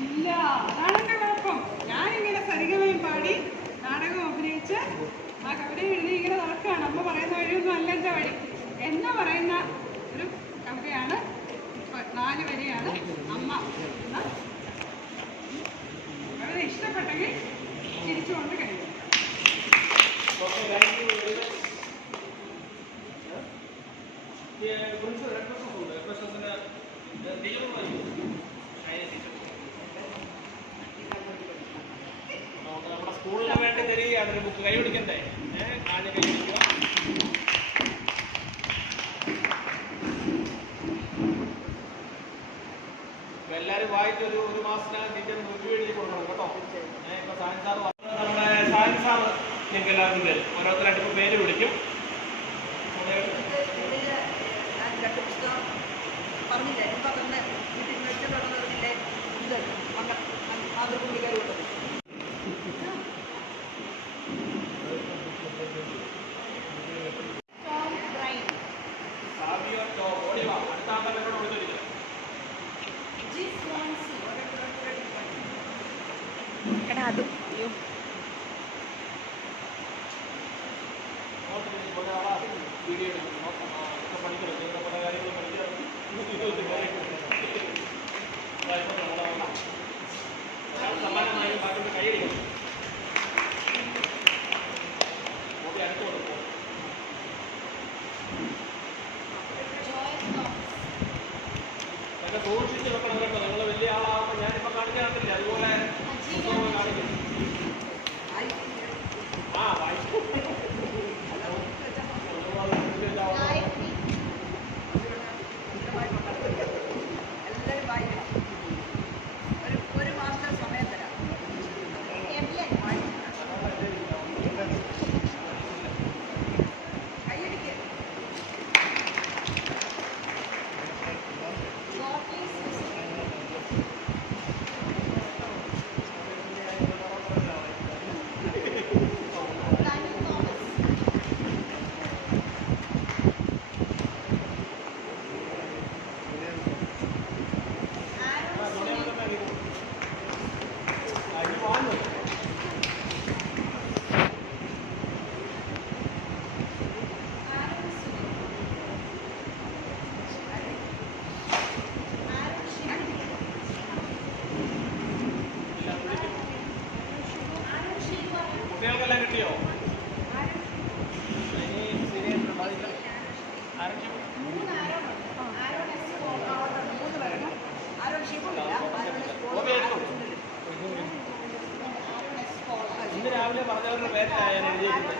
ഇല്ല. അതാണ് എൻ്റെ കുഴപ്പം. ഞാനിങ്ങനെ സരിഗമയും പാടി നാടകം അഭിനയിച്ച് ആ കവിത എഴുതി ഇങ്ങനെ നടക്കുകയാണ്. അമ്മ പറയുന്ന വഴിയൊന്നും അല്ല എൻ്റെ വഴി എന്ന് പറയുന്ന ഒരു കവിതയാണ്. 4 വരിയാണ് അമ്മ എന്ന കവിത. ഇഷ്ടപ്പെട്ടെങ്കിൽ ചിരിച്ചുകൊണ്ട് കഴിയും. നമ്മുടെ സ്കൂളിന് വേണ്ടി തരികയാണ് ഒരു ബുക്ക്. കൈ പിടിക്കണ്ടേ? ആദ്യം കൈ പിടിക്കുക. എല്ലാവരും വായിച്ച് ഒരു മാസത്തിനകം ടീച്ചർ റിവ്യൂ എഴുതി കൊടുക്കണം കേട്ടോ. ഇപ്പൊ സായൻസ് സാർ നമ്മുടെ സായൻസ് സാർ നിങ്ങൾക്ക് എല്ലാവർക്കും തരും. ഓരോരുത്തരായിട്ട് ഇപ്പോൾ പേര് വിളിക്കും. ഞാൻ 2 പുസ്തകം പറഞ്ഞില്ലേ? ഇപ്പം തന്നെ വീട്ടിൽ വെച്ചിട്ടുള്ളതിൻ്റെ ഇത് മാതൃഭൂമിക്കാരുള്ളത്. അതും വീഡിയോ എടുക്കണം. പഠിക്കണം. പല കാര്യങ്ങളും പഠിക്കണം. സമ്മാനമായി ബാക്കി കൈയടിക്കണം. ഓക്കെ, അടുത്ത് കൊടുക്കും. അതൊക്കെ സൂക്ഷിച്ച് വെക്കണം കേട്ടോ. നിങ്ങൾ വലിയ ആളാകുമ്പോൾ ഞാനിപ്പോൾ കാണിക്കാൻ കണ്ടില്ല. അതുപോലെ കാണിക്കും. വായിക്കും. എല്ലാവരും വായിക്കണം. ഒരു മാസത്തെ സമയം തരാം. ഞാൻ എഴുതിയിരിക്കുന്നത്.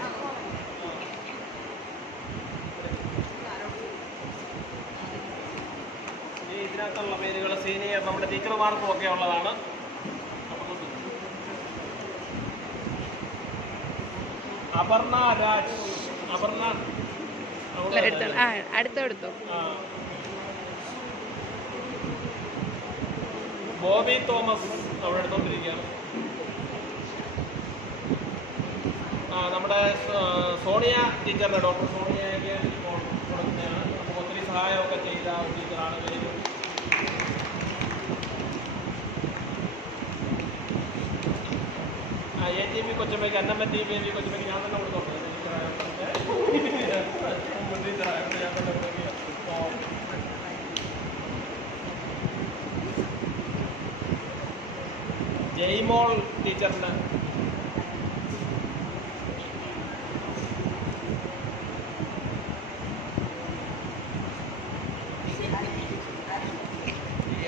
ഈ ഇതിനകത്തുള്ള പേരുകൾ സീനിയർ നമ്മുടെ ടീച്ചർമാർക്കും ഒക്കെ ഉള്ളതാണ്. അപർണ രാജ്, അപർണ അടുത്തെടുത്തു. ബോബി തോമസ് അവിടെ എടുത്തോണ്ടിരിക്കുകയാണ്. നമ്മുടെ സോണിയ ടീച്ചറിൻ്റെ, ഡോക്ടർ സോണിയയ്ക്ക് കൊടുക്കുന്നതാണ്. നമുക്ക് ഒത്തിരി സഹായമൊക്കെ ചെയ്ത ടീച്ചറാണ്. ATV കൊച്ചുമ്മയ്ക്ക്, അന്നമ്മ TV കൊച്ചുമ്മയ്ക്ക് ഞാൻ തന്നെ കൊടുത്തോണ്ട് ടീച്ചറായോണ്ട് ഞാൻ തന്നെ കൊടുക്കുക. ജയ്മോൾ ടീച്ചറിന്,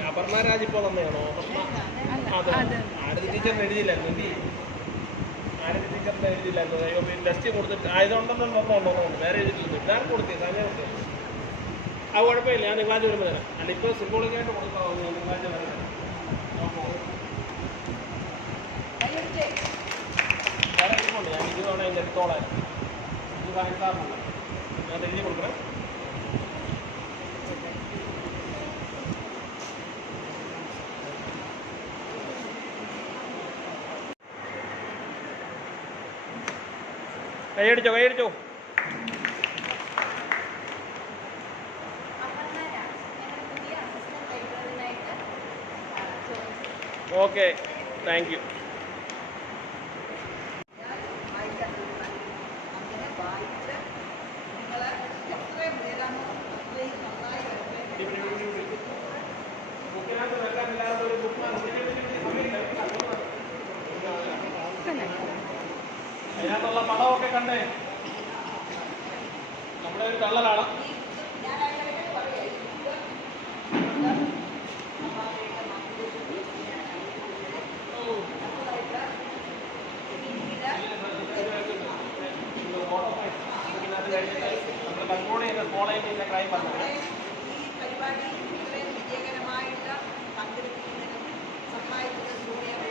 അപർണ രാജ് ഇപ്പോൾ തന്നെയാണോ? അതെ, ആരതി ടീച്ചറിന് എഴുതിയില്ലായിരുന്നു. എന്ത് ചെയ്യും? ആരതി ടീച്ചറിന് എഴുതിയില്ലായിരുന്നു. ടെസ്റ്റ് കൊടുത്തിട്ട് ആയതുകൊണ്ടൊന്നും വേറെ എഴുതിയിട്ടില്ല. ഇതാണ് കൊടുത്തത്, സമയം കൊടുത്തത്. ആ കുഴപ്പമില്ല, ഞാൻ തിങ്കളാഴ്ച വരുമ്പോൾ തരാം. അല്ല ഇപ്പോൾ സിംബോളിക്കായിട്ട് കൊടുക്കാവുന്നു. തിങ്കളാഴ്ച വരാം. വേറെ ഇരിപ്പുണ്ട്. ഞാൻ 20 തവണ അതിൻ്റെ എടുത്തോളാം. ഇത് വാങ്ങിക്കാറുണ്ട്. ഞാൻ എഴുതി കൊടുക്കണം. കൈയടിച്ചോ. Okay, thank you. അതിനകത്തുള്ള പടമൊക്കെ കണ്ടേ, നമ്മുടെ ഒരു കള്ളലാണ്. നമ്മൾ കൺട്രോൾ ചെയ്യുന്ന ഫോളോയിങ് ചെയ്യുന്ന ക്രൈം പറഞ്ഞത്. ഈ പരിപാടി ഇത്രയും വിജയകരമായിട്ട് പങ്കെടുക്കുന്നതിനും സഹായിച്ചത് സൂര്യാണ്.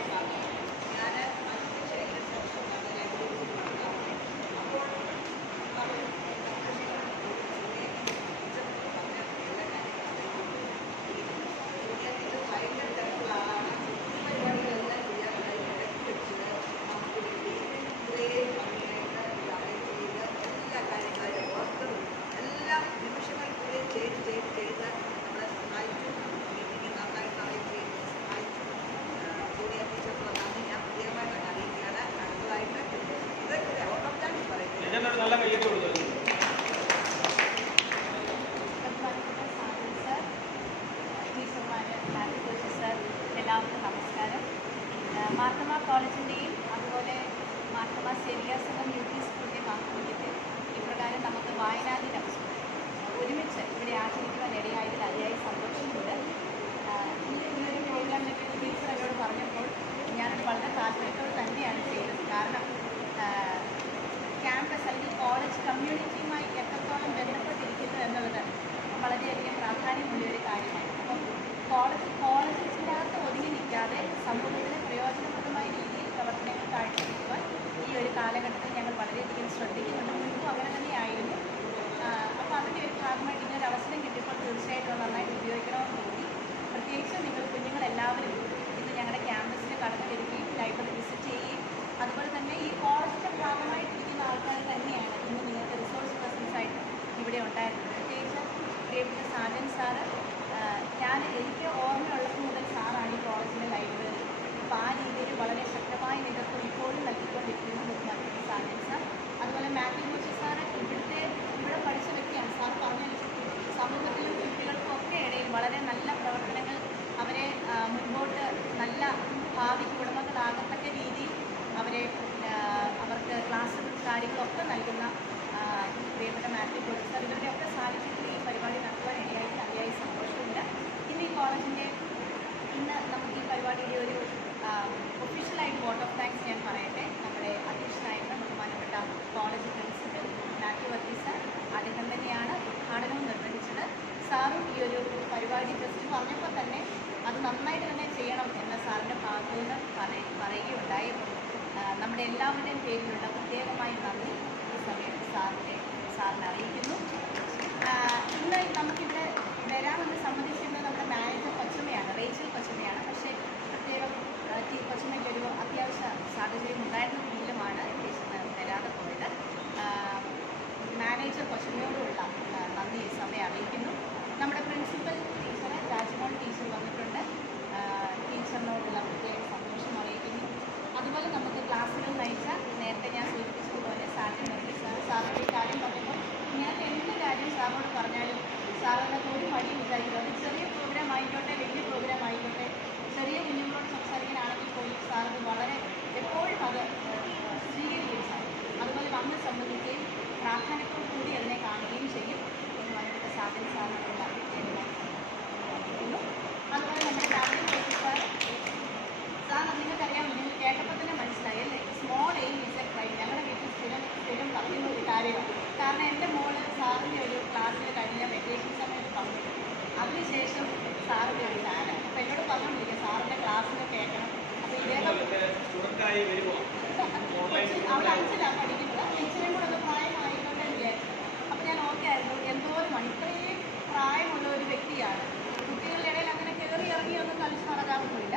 ഞാൻ നല്ല കയ്യൊക്കെ കൊടുത്തത്. എല്ലാവർക്കും നമസ്കാരം. മാർത്തമ കോളേജിൻ്റെയും അതുപോലെ മാർത്തമ സേവിയ സംഘം UP സ്കൂളിൻ്റെയും ആഭിമുഖ്യത്തിൽ ഇപ്രകാരം നമുക്ക് വായനാദിനം ഒരുമിച്ച് ഇവിടെ ആചരിക്കുവാൻ ഇടയായതിൽ അതിയായി സന്തോഷമുണ്ട്. ഇങ്ങനൊരു പ്രോഗ്രാമിനൊക്കെ ടീച്ചർ എന്നോട് പറഞ്ഞപ്പോൾ ഞാനത് വളരെ താല്പര്യത്തോട് തന്നെയാണ് ചെയ്തത്. കാരണം ക്യാമ്പസ് അല്ലെങ്കിൽ കോളേജ് കമ്മ്യൂണിറ്റിയുമായി എത്രത്തോളം ബന്ധപ്പെട്ടിരിക്കുന്നു എന്നുള്ളത് വളരെയധികം പ്രാധാന്യമുള്ള ഒരു കാര്യമാണ്. അപ്പം കോളേജിൻ്റെ അകത്ത് ഒതുങ്ങി നിൽക്കാതെ സമൂഹത്തിന് പ്രയോജനപ്രദമായ രീതിയിൽ പ്രവർത്തനങ്ങൾ കാഴ്ചവെക്കുവാൻ ഈ ഒരു കാലഘട്ടത്തിൽ ഞങ്ങൾ വളരെയധികം ശ്രദ്ധിക്കുന്നുണ്ട്. മുൻപും അങ്ങനെ തന്നെയായിരുന്നു. അപ്പോൾ അതിൻ്റെ ഒരു ഭാഗമായിട്ട് ഇങ്ങനൊരു അവസരം കിട്ടിയപ്പോൾ തീർച്ചയായിട്ടും നന്നായിട്ട് ഉപയോഗിക്കണമെന്ന് തോന്നി. പ്രത്യേകിച്ച് നിങ്ങൾ കുഞ്ഞുങ്ങളെല്ലാവരും ഇന്ന് ഞങ്ങളുടെ ക്യാമ്പസിൽ കടന്നു വരികയും ലൈബ്രറി വിസിറ്റ് ചെയ്യുകയും അതുപോലെ തന്നെ ഈ കോളേജിൻ്റെ ഭാഗമായിട്ടിരിക്കുന്ന ആൾക്കാർ തന്നെയാണ് ഇന്ന് നിങ്ങൾക്ക് റിസോഴ്സ് പേഴ്സൺസ് ആയിട്ട് ഇവിടെ ഉണ്ടായിരുന്നത്. പ്രത്യേകിച്ച് പ്രിയപ്പെട്ട സാജൻ സാറ്, എനിക്ക് ഓർമ്മയുള്ളത് മുതൽ സാറാണ് ഈ കോളേജിൻ്റെ ലൈബ്രറി. അപ്പോൾ ആ രീതിയിൽ വളരെ ശക്തമായ നേതൃത്വം ഇപ്പോഴും നൽകിക്കൊണ്ടിരിക്കുന്നു ബഹുമാനപ്പെട്ട സാജൻ സാർ. അതുപോലെ മാത്യു കോച്ചി സാറ് ഇവിടെ പഠിച്ച വ്യക്തിയാണ്. സാർ പറഞ്ഞ സമൂഹത്തിലും കുട്ടികൾക്കും ഒക്കെ ഇടയിൽ വളരെ നല്ല പ്രവർത്തനങ്ങൾ അവരെ മുൻപോട്ട് നല്ല ഭാവിക്ക് ഉടമകളാകത്തക്ക രീതിയിൽ അവർക്ക് ക്ലാസ്സുകളും കാര്യങ്ങളൊക്കെ നൽകുന്ന പ്രിയപ്പെട്ട മാത്യു കോച്ചി സാർ, ഇവരുടെയൊക്കെ സാന്നിധ്യത്തിൽ ഈ പരിപാടി നടത്തുവാൻ ഇടയായിട്ട് അതിയായി സന്തോഷമുണ്ട്. ഇന്ന് ഈ കോളേജിൻ്റെ നമുക്ക് ഈ പരിപാടിയുടെ ഒരു ഒഫീഷ്യലായിട്ട് വോട്ട് ഓഫ് താങ്ക്സ് ഞാൻ പറയട്ടെ. നമ്മുടെ അധ്യക്ഷനായിരുന്ന ബഹുമാനപ്പെട്ട കോളേജ് പ്രിൻസിപ്പൽ മാത്യു വർഗീസ് അദ്ദേഹം തന്നെയാണ് ഉദ്ഘാടനവും നിർവഹിച്ചത്. സാറും ഈ ഒരു പരിപാടി ജസ്റ്റ് പറഞ്ഞപ്പോൾ തന്നെ അത് നന്നായിട്ട് തന്നെ ചെയ്യണം എന്ന സാറിൻ്റെ ഭാഗത്തു നിന്ന് പറയുകയുണ്ടായി. നമ്മുടെ എല്ലാവരുടെയും പേരിലുള്ള പ്രത്യേകമായി നന്ദി ഈ സമയത്ത് സാറിനെ അറിയിക്കുന്നു. ഇന്ന് നമുക്കിവിടെ വരാമെന്ന് സംബന്ധിച്ചിരുന്നത് നമ്മുടെ മാനേജർ കൊച്ചമ്മയാണ്, റേച്ചൽ കൊച്ചമ്മയാണ്. പക്ഷേ പ്രത്യേകം കൊച്ചമ്മയ്ക്ക് ഒരു അത്യാവശ്യ സാഹചര്യം ഉണ്ടായിരുന്നെങ്കിലുമാണ് ടീച്ചറിന് വരാതെ പോയത്. മാനേജർ കൊച്ചമ്മയോടുള്ള നന്ദി ഈ സമയം അറിയിക്കുന്നു. നമ്മുടെ പ്രിൻസിപ്പൽ ടീച്ചർ രാജ്മോൾ ടീച്ചർ വന്നിട്ടുണ്ട്. ടീച്ചറിനോടുള്ള പ്രത്യേക സന്തോഷം അറിയിക്കുന്നു. അതുപോലെ നമുക്ക് ക്ലാസ്സുകൾ നയിച്ച നേരത്തെ ഞാൻ സൂചിപ്പിച്ചതുപോലെ സാറിൻ്റെ ഈ കാര്യം പറയുമ്പോൾ ഇങ്ങനത്തെ എന്ത് കാര്യം സാറിനോട് പറഞ്ഞാലും സാറിനൊക്കെ ഒരു മടിയും വിചാരിക്കും. അത് ചെറിയ പ്രോഗ്രാം ആയിക്കോട്ടെ വലിയ പ്രോഗ്രാം ആയിക്കോട്ടെ, ചെറിയ കുഞ്ഞുങ്ങളോട് സംസാരിക്കാനാണെങ്കിൽ പോലും സാറിന് വളരെ എപ്പോഴും അത് സ്വീകരിക്കും സാർ. അതുപോലെ വന്ന് സംബന്ധിക്കുകയും പ്രാർത്ഥനയോട് കൂടി അതിനെ കാണുകയും ചെയ്യും എന്ന് പറഞ്ഞിട്ട് സാധന സാറിനുള്ള അതുപോലെ നമ്മുടെ രാജ്യം സാർ നിങ്ങൾക്കറിയാം, നിങ്ങൾ കേട്ടപ്പോൾ തന്നെ മനസ്സിലായി അല്ലേ, small aim is a crime. ഞങ്ങളുടെ വീട്ടിൽ സ്ഥിരം പറയുന്ന ഒരു കാര്യമാണ്. കാരണം എൻ്റെ മോള് സാറിൻ്റെ ഒരു ക്ലാസ്സിൽ കഴിഞ്ഞ വെക്കേഷൻ സമയത്ത് പറഞ്ഞു, അതിനുശേഷം സാറിൻ്റെ ഒരു ഫാനാണ്. അപ്പോൾ എന്നോട് പറഞ്ഞുകൊണ്ടിരിക്കുക സാറിൻ്റെ ക്ലാസ്സിൽ കേൾക്കണം. അപ്പോൾ ഇദ്ദേഹം അവിടെ 5ലാണ് പഠിക്കുന്നത്. ഇച്ചിരിയും കൂടെ ഒന്ന് പ്രായമായിക്കൊണ്ടേ വിചാരിച്ചു. അപ്പോൾ ഞാൻ ഓക്കെ ആയിരുന്നു, എന്തോരം ഇത്രയും പ്രായമുള്ള ഒരു വ്യക്തിയാണ്. കുട്ടികളുടെ ഇടയിൽ അങ്ങനെ കയറി ഇറങ്ങിയൊന്നും കളിച്ച് നടക്കാറൊന്നുമില്ല.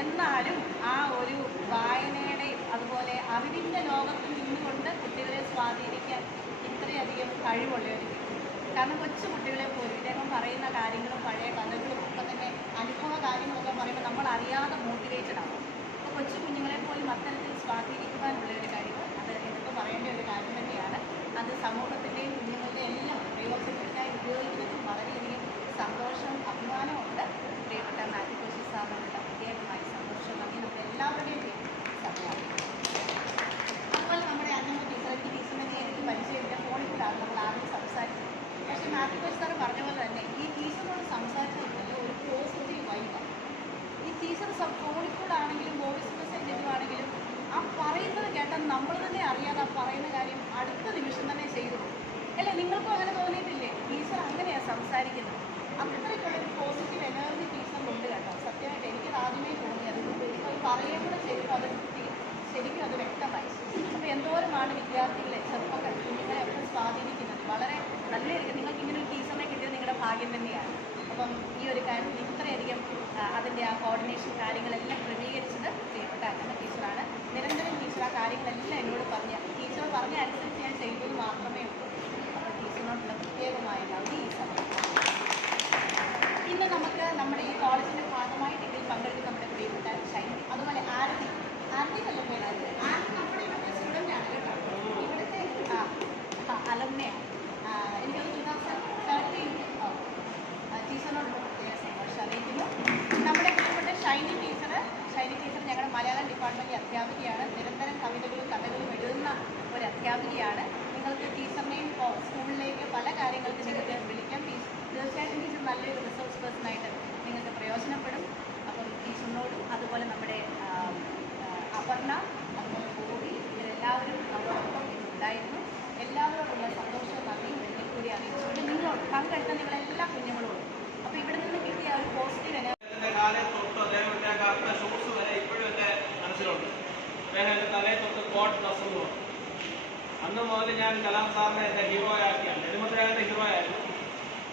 എന്നാലും ആ ഒരു വായനയുടെയും അതുപോലെ അറിവിൻ്റെ ലോകത്തിൽ നിന്നുകൊണ്ട് കുട്ടികളെ സ്വാധീനിക്കാൻ ഇത്രയധികം കഴിവുള്ള ഒരു വ്യക്തി. കാരണം കൊച്ചു കുട്ടികളെ പോലും ഇദ്ദേഹം പറയുന്ന കാര്യങ്ങളും പഴയ കഥകളും ഒക്കെ തന്നെ അനുഭവ കാര്യങ്ങളൊക്കെ പറയുമ്പോൾ നമ്മൾ അറിയാതെ മോട്ടിവേറ്റഡ് ആവും. അപ്പോൾ കൊച്ചു കുഞ്ഞുങ്ങളെ പോലും അത്തരത്തിൽ സ്വാധീനിക്കുവാനുള്ള ഒരു കഴിവ് അത് എടുത്ത് പറയേണ്ട ഒരു കാര്യം തന്നെയാണ്. അത് സമൂഹത്തിൻ്റെയും കുഞ്ഞുങ്ങളുടെയും എല്ലാം പ്രയോജനത്തിനായി ഉപയോഗിക്കുന്നതും വളരെയധികം സന്തോഷവും അഭിമാനവും ഉണ്ട്. പ്രിയപ്പെട്ട മാത്യു കോശി സാറിനുള്ള പ്രത്യേകമായി സന്തോഷം നന്ദി നമ്മുടെ എല്ലാവരുടെയും സമയമാണ്. അതുപോലെ നമ്മുടെ അന്നമ്മ ടീച്ചറിനെ നേരിട്ട് പരിചയമില്ല, ഫോണിൽ കൂടാണ് നമ്മൾ ആദ്യം സംസാരിച്ചത്. പക്ഷേ മാത്യു കോശി സാറ് പറഞ്ഞ പോലെ തന്നെ ഈ ടീച്ചറിനോട് സംസാരിച്ചതിൽ ഒരു പോസിറ്റീവ് വൈബാണ്. ഈ ടീച്ചർ ഫോണിൽ കൂടാണെങ്കിലും വോയിസ് മെസ്സേജ് ഇടുവാണെങ്കിലും ആ പറയുന്നത് കേട്ടാൽ നമ്മൾ തന്നെ അറിയാതെ ആ പറയുന്ന കാര്യം അടുത്ത നിമിഷം തന്നെ ചെയ്തു പോകും. അല്ലേ, നിങ്ങൾക്കും അങ്ങനെ തോന്നിയിട്ടില്ലേ? ടീച്ചർ അങ്ങനെയാണ് സംസാരിക്കുന്നത്. അത്രയ്ക്കുള്ളൊരു പോസിറ്റീവ് എനർജി ടീച്ചറിലുണ്ട് കേട്ടോ. സത്യമായിട്ട് എനിക്കത് ആദ്യമേ തോന്നിയത്. ഇപ്പോൾ പറയുകയും കൂടെ ചെയ്തപ്പോൾ അത് ശരിക്കും അത് വ്യക്തമായി. അപ്പോൾ എന്തോരമാണ് വിദ്യാർത്ഥികളെ ചെറുപ്പക്കാർ കുഞ്ഞുങ്ങളെ ഒക്കെ സ്വാധീനിക്കുന്നത്. വളരെ നല്ലതായിരിക്കും. നിങ്ങൾക്ക് ഇങ്ങനെ ഒരു ടീച്ചറിനെ കിട്ടിയത് നിങ്ങളുടെ ഭാഗ്യം തന്നെയാണ്. അപ്പം ഈ ഒരു കാര്യത്തിൽ ഇത്രയധികം അതിൻ്റെ ആ കോർഡിനേഷൻ കാര്യങ്ങളെല്ലാം ക്രമീകരിച്ചത് പ്രിയപ്പെട്ട അന്നമ്മ ടീച്ചറാണ്. നിരന്തരം ടീച്ചർ ആ കാര്യങ്ങളെല്ലാം എന്നോട് ടീച്ചർ പറഞ്ഞ അനുസരിച്ച് ഞാൻ ചെയ്തത് മാത്രമേ ഉള്ളൂ. അപ്പോൾ ടീച്ചറിനോടുള്ള പ്രത്യേകമായ നന്ദി ഈ സമയത്ത്. ഇന്ന് നമുക്ക് നമ്മുടെ ഈ കോളേജിൻ്റെ ഭാഗമായിട്ട് ഇതിൽ പങ്കെടുക്കുന്ന നമ്മുടെ പ്രിയപ്പെട്ട ഷൈനി, അതുപോലെ ആരതി നല്ല പേരാണ്. ആരതി നമ്മുടെ ഇവിടുത്തെ സ്റ്റുഡൻ്റാണ് കേട്ടോ. ഇവിടുത്തെ അലമ്മയാണ്. എനിക്കൊരു 2013 ടീച്ചറിനോടുള്ള പ്രത്യേക സന്തോഷം അറിയിക്കുന്നു. നമ്മുടെ പ്രിയപ്പെട്ട ഷൈനി ടീച്ചർ ഞങ്ങളുടെ മലയാളം ഡിപ്പാർട്ട്മെൻറ്റ് അധ്യാപികയാണ്. നിരന്തരം കവിതകളും കഥകളും എഴുതുന്ന ഒരു അധ്യാപികയാണ്. നിങ്ങൾക്ക് ടീച്ചറിനെയും സ്കൂളിലേക്ക് പല കാര്യങ്ങൾക്ക് നിങ്ങൾക്ക് വിളിക്കാം. തീർച്ചയായിട്ടും ടീച്ചർ നല്ലൊരു റിസോഴ്സ് പേഴ്സണായിട്ട് നിങ്ങൾക്ക് പ്രയോജനപ്പെടും. അപ്പം ടീച്ചറിനോടും അതുപോലെ നമ്മുടെ അപർണ, അതുപോലെ ഗോപി, ഇവരെല്ലാവരും നമ്മളോടൊപ്പം ഉണ്ടായിരുന്നു. എല്ലാവരോടുള്ള സന്തോഷവും നന്ദിയും ഒരിക്കൽ കൂടി അറിയിച്ചുകൊണ്ട് നിങ്ങളോട് പങ്കെടുത്ത നിങ്ങളെല്ലാ കുഞ്ഞുങ്ങളോടും. അപ്പോൾ ഇവിടെ നിന്ന് കിട്ടിയ ഒരു പോസിറ്റീവ് ഷൂസ് വരെ ഇപ്പോഴും എൻ്റെ മനസ്സിലുണ്ട്. അദ്ദേഹം എൻ്റെ തലയിൽ തൊട്ട് കോട്ട് ഡ്രസ് എന്ന് പറഞ്ഞു. അന്ന് മുതൽ ഞാൻ കലാം സാറിനെ എൻ്റെ ഹീറോ ആക്കിയാണ്. നെടുമത്രയാൻ്റെ ഹീറോ ആയിരുന്നു.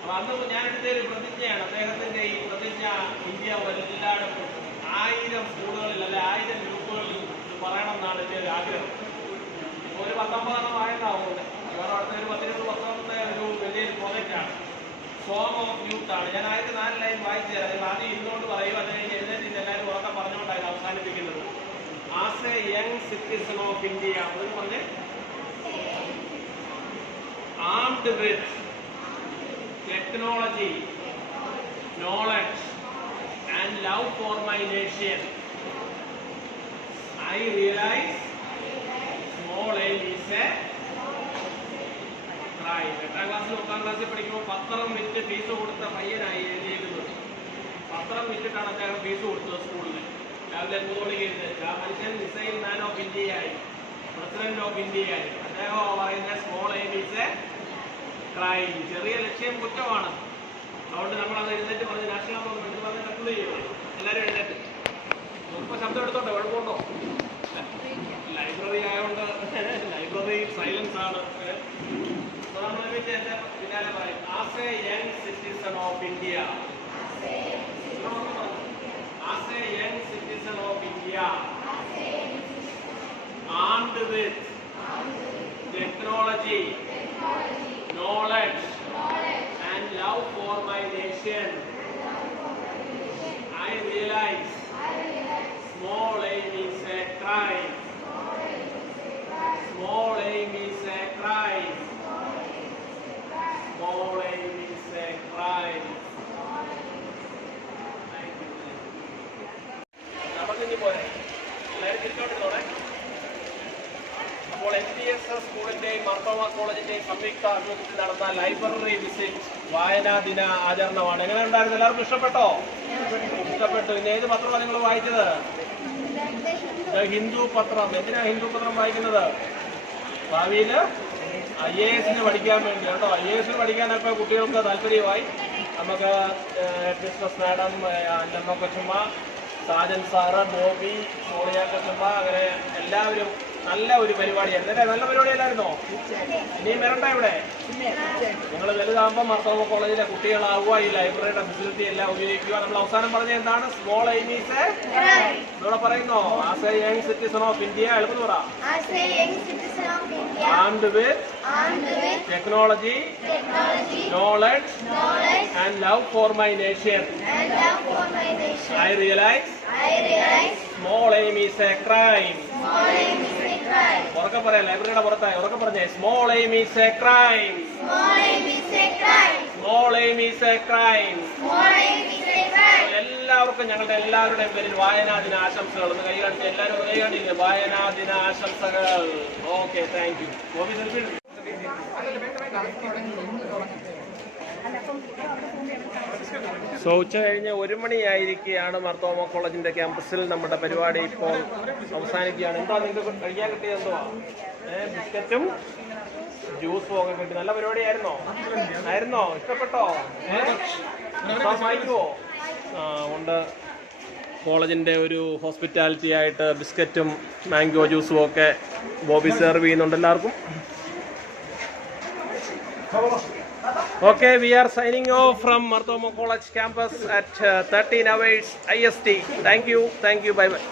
അപ്പോൾ അന്ന് ഞാൻ എടുത്ത ഒരു പ്രതിജ്ഞയാണ്. അദ്ദേഹത്തിൻ്റെ ഈ പ്രതിജ്ഞ ഇന്ത്യ എല്ലായിടത്തും 1000 സ്കൂളുകളിൽ അല്ലെ 1000 ഗ്രൂപ്പുകളിൽ ഇത് പറയണമെന്നാണ് എൻ്റെ ഒരു ആഗ്രഹം. ഇപ്പോൾ ഒരു 19 ആയതാവുന്നുണ്ട്. ഇവരുടെ അടുത്ത ഒരു 10-20 ഒരു വലിയൊരു പ്രോജക്റ്റാണ്. Song of യൂത്താണ്. ഞാൻ 4 ലൈൻ വായിച്ചു തരാം. ആദ്യം ഇന്നുകൊണ്ട് പറയും, അത് കഴിഞ്ഞ് എഴുന്നേറ്റ് എല്ലാവരും ഉറക്കെ പറഞ്ഞുകൊണ്ടാണ് അവസാനിപ്പിക്കുന്നത്. As a young citizen of India എന്ന് പറഞ്ഞ് armed with technology, knowledge and love for my nation, I realise small aim is a crime. 8ാം ക്ലാസ്സിൽ 9ാം ക്ലാസ്സിൽ പഠിക്കുമ്പോൾ പത്രം വിറ്റ് ഫീസ് കൊടുത്ത പയ്യനായി എഴുതിയിരുന്നത്. പത്രം വിറ്റിട്ടാണ് അദ്ദേഹം ഫീസ് കൊടുത്തത് സ്കൂളിൽ. രാവിലെ 3 മണിക്ക് എഴുന്നേറ്റ് ആ മനുഷ്യൻ മിസൈൽ മാൻ ഓഫ് ഇന്ത്യയായി. പ്രസിഡന്റ് ഓഫ് ഇന്ത്യ ആയിരുന്നു. അദ്ദേഹം പറയുന്ന small aim is a crime, ചെറിയ ലക്ഷ്യം കുറ്റമാണ്. അതുകൊണ്ട് നമ്മളത് എഴുന്നേറ്റ് പറഞ്ഞ് നാഷണൽ അന്തം എന്ന് പറഞ്ഞ് കൺക്ലൂഡ് ചെയ്യണം. എല്ലാവരും എഴുന്നേറ്റ് ഇപ്പോൾ ശബ്ദം എടുത്തോട്ടെ, കുഴപ്പമുണ്ടോ? ലൈബ്രറി ആയതുകൊണ്ട് ലൈബ്രറി സൈലൻസ് ആണ്. പിന്നാലെ പറയും as a young citizen of India, as a young citizen of India, armed with technology, knowledge, and love for my nation, I realize small aim is a crime. Small aim is a crime. Small aim is a crime. അപ്പോൾ MGSS സ്കൂളിന്റെയും മർത്തോമ കോളേജിന്റെയും സംയുക്ത ആഭിമുഖ്യത്തിൽ നടന്ന ലൈബ്രറി വിസിറ്റ് വായനാ ദിന ആചരണമാണ്. എങ്ങനെ ഉണ്ടായിരുന്നു? എല്ലാവർക്കും ഇഷ്ടപ്പെട്ടോ? ഇഷ്ടപ്പെട്ടു. ഇനി ഏത് പത്രമാണ് നിങ്ങൾ വായിച്ചത്? ഹിന്ദു പത്രം. എന്തിനാ ഹിന്ദു പത്രം വായിക്കുന്നത്? ഭാവിയിൽ IAS പഠിക്കാൻ വേണ്ടി കേട്ടോ. IAS പഠിക്കാനൊക്കെ കുട്ടികൾക്ക് താല്പര്യമായി. നമുക്ക് business madam, Annamma Kochumma, Sajan sir, Bobby, Sonia Kochumma, അങ്ങനെ എല്ലാവരും നല്ല ഒരു പരിപാടിയായിരുന്നു. അല്ലേ? നല്ല പരിപാടിയല്ലായിരുന്നോ? ഇനിയും വരണ്ട ഇവിടെ. നിങ്ങൾ വലുതാകുമ്പോൾ മർത്തോമ കോളേജിലെ കുട്ടികളാവുക, ഈ ലൈബ്രറിയുടെ ഫെസിലിറ്റി എല്ലാം ഉപയോഗിക്കുക. നമ്മൾ അവസാനം പറഞ്ഞ എന്താണ്? സ്മോൾ എയിം ഈസ് എ, ഇവിടെ പറയുന്നോ? As a young citizen of India. എളുപ്പം പറ. Armed with technology, knowledge, and love for my nation. I realize small aim is a crime. ഉറക്കെ പറയാം, ലൈബ്രറിയുടെ പുറത്തായി ഉറക്കെ പറഞ്ഞേ. Small aim is a crime. Small aim is a crime. എല്ലാവർക്കും ഞങ്ങളുടെ എല്ലാവരുടെയും പേരിൽ വായനാ ദിന ആശംസകൾ. ഒന്ന് കൈ കാണിച്ച് എല്ലാവരും കൈ കാണില്ലേ? വായനാ ദിന ആശംസകൾ. Okay, thank U. Gopi selfie. So ഉച്ച കഴിഞ്ഞ് 1 മണിയായിരിക്കുകയാണ്. മർത്തോമ കോളേജിന്റെ ക്യാമ്പസിൽ നമ്മുടെ പരിപാടി ഇപ്പോൾ അവസാനിക്കുകയാണ്. എന്താ നിങ്ങൾക്ക് കഴിക്കാൻ കിട്ടിയത്? എന്തുവാ? ബിസ്ക്കറ്റും ജ്യൂസും ഒക്കെ കിട്ടി. നല്ല പരിപാടിയായിരുന്നോ? ആയിരുന്നോ? ഇഷ്ടപ്പെട്ടോ? വായിക്കുവോ? ഉണ്ട്. കോളേജിന്റെ ഒരു ഹോസ്പിറ്റാലിറ്റി ആയിട്ട് ബിസ്ക്കറ്റും മാംഗോ ജ്യൂസും ഒക്കെ ബോബി സെർവ് ചെയ്യുന്നുണ്ട് എല്ലാവർക്കും. Okay, we are signing off from Marthomo College campus at 13 hours IST. Thank you, bye bye.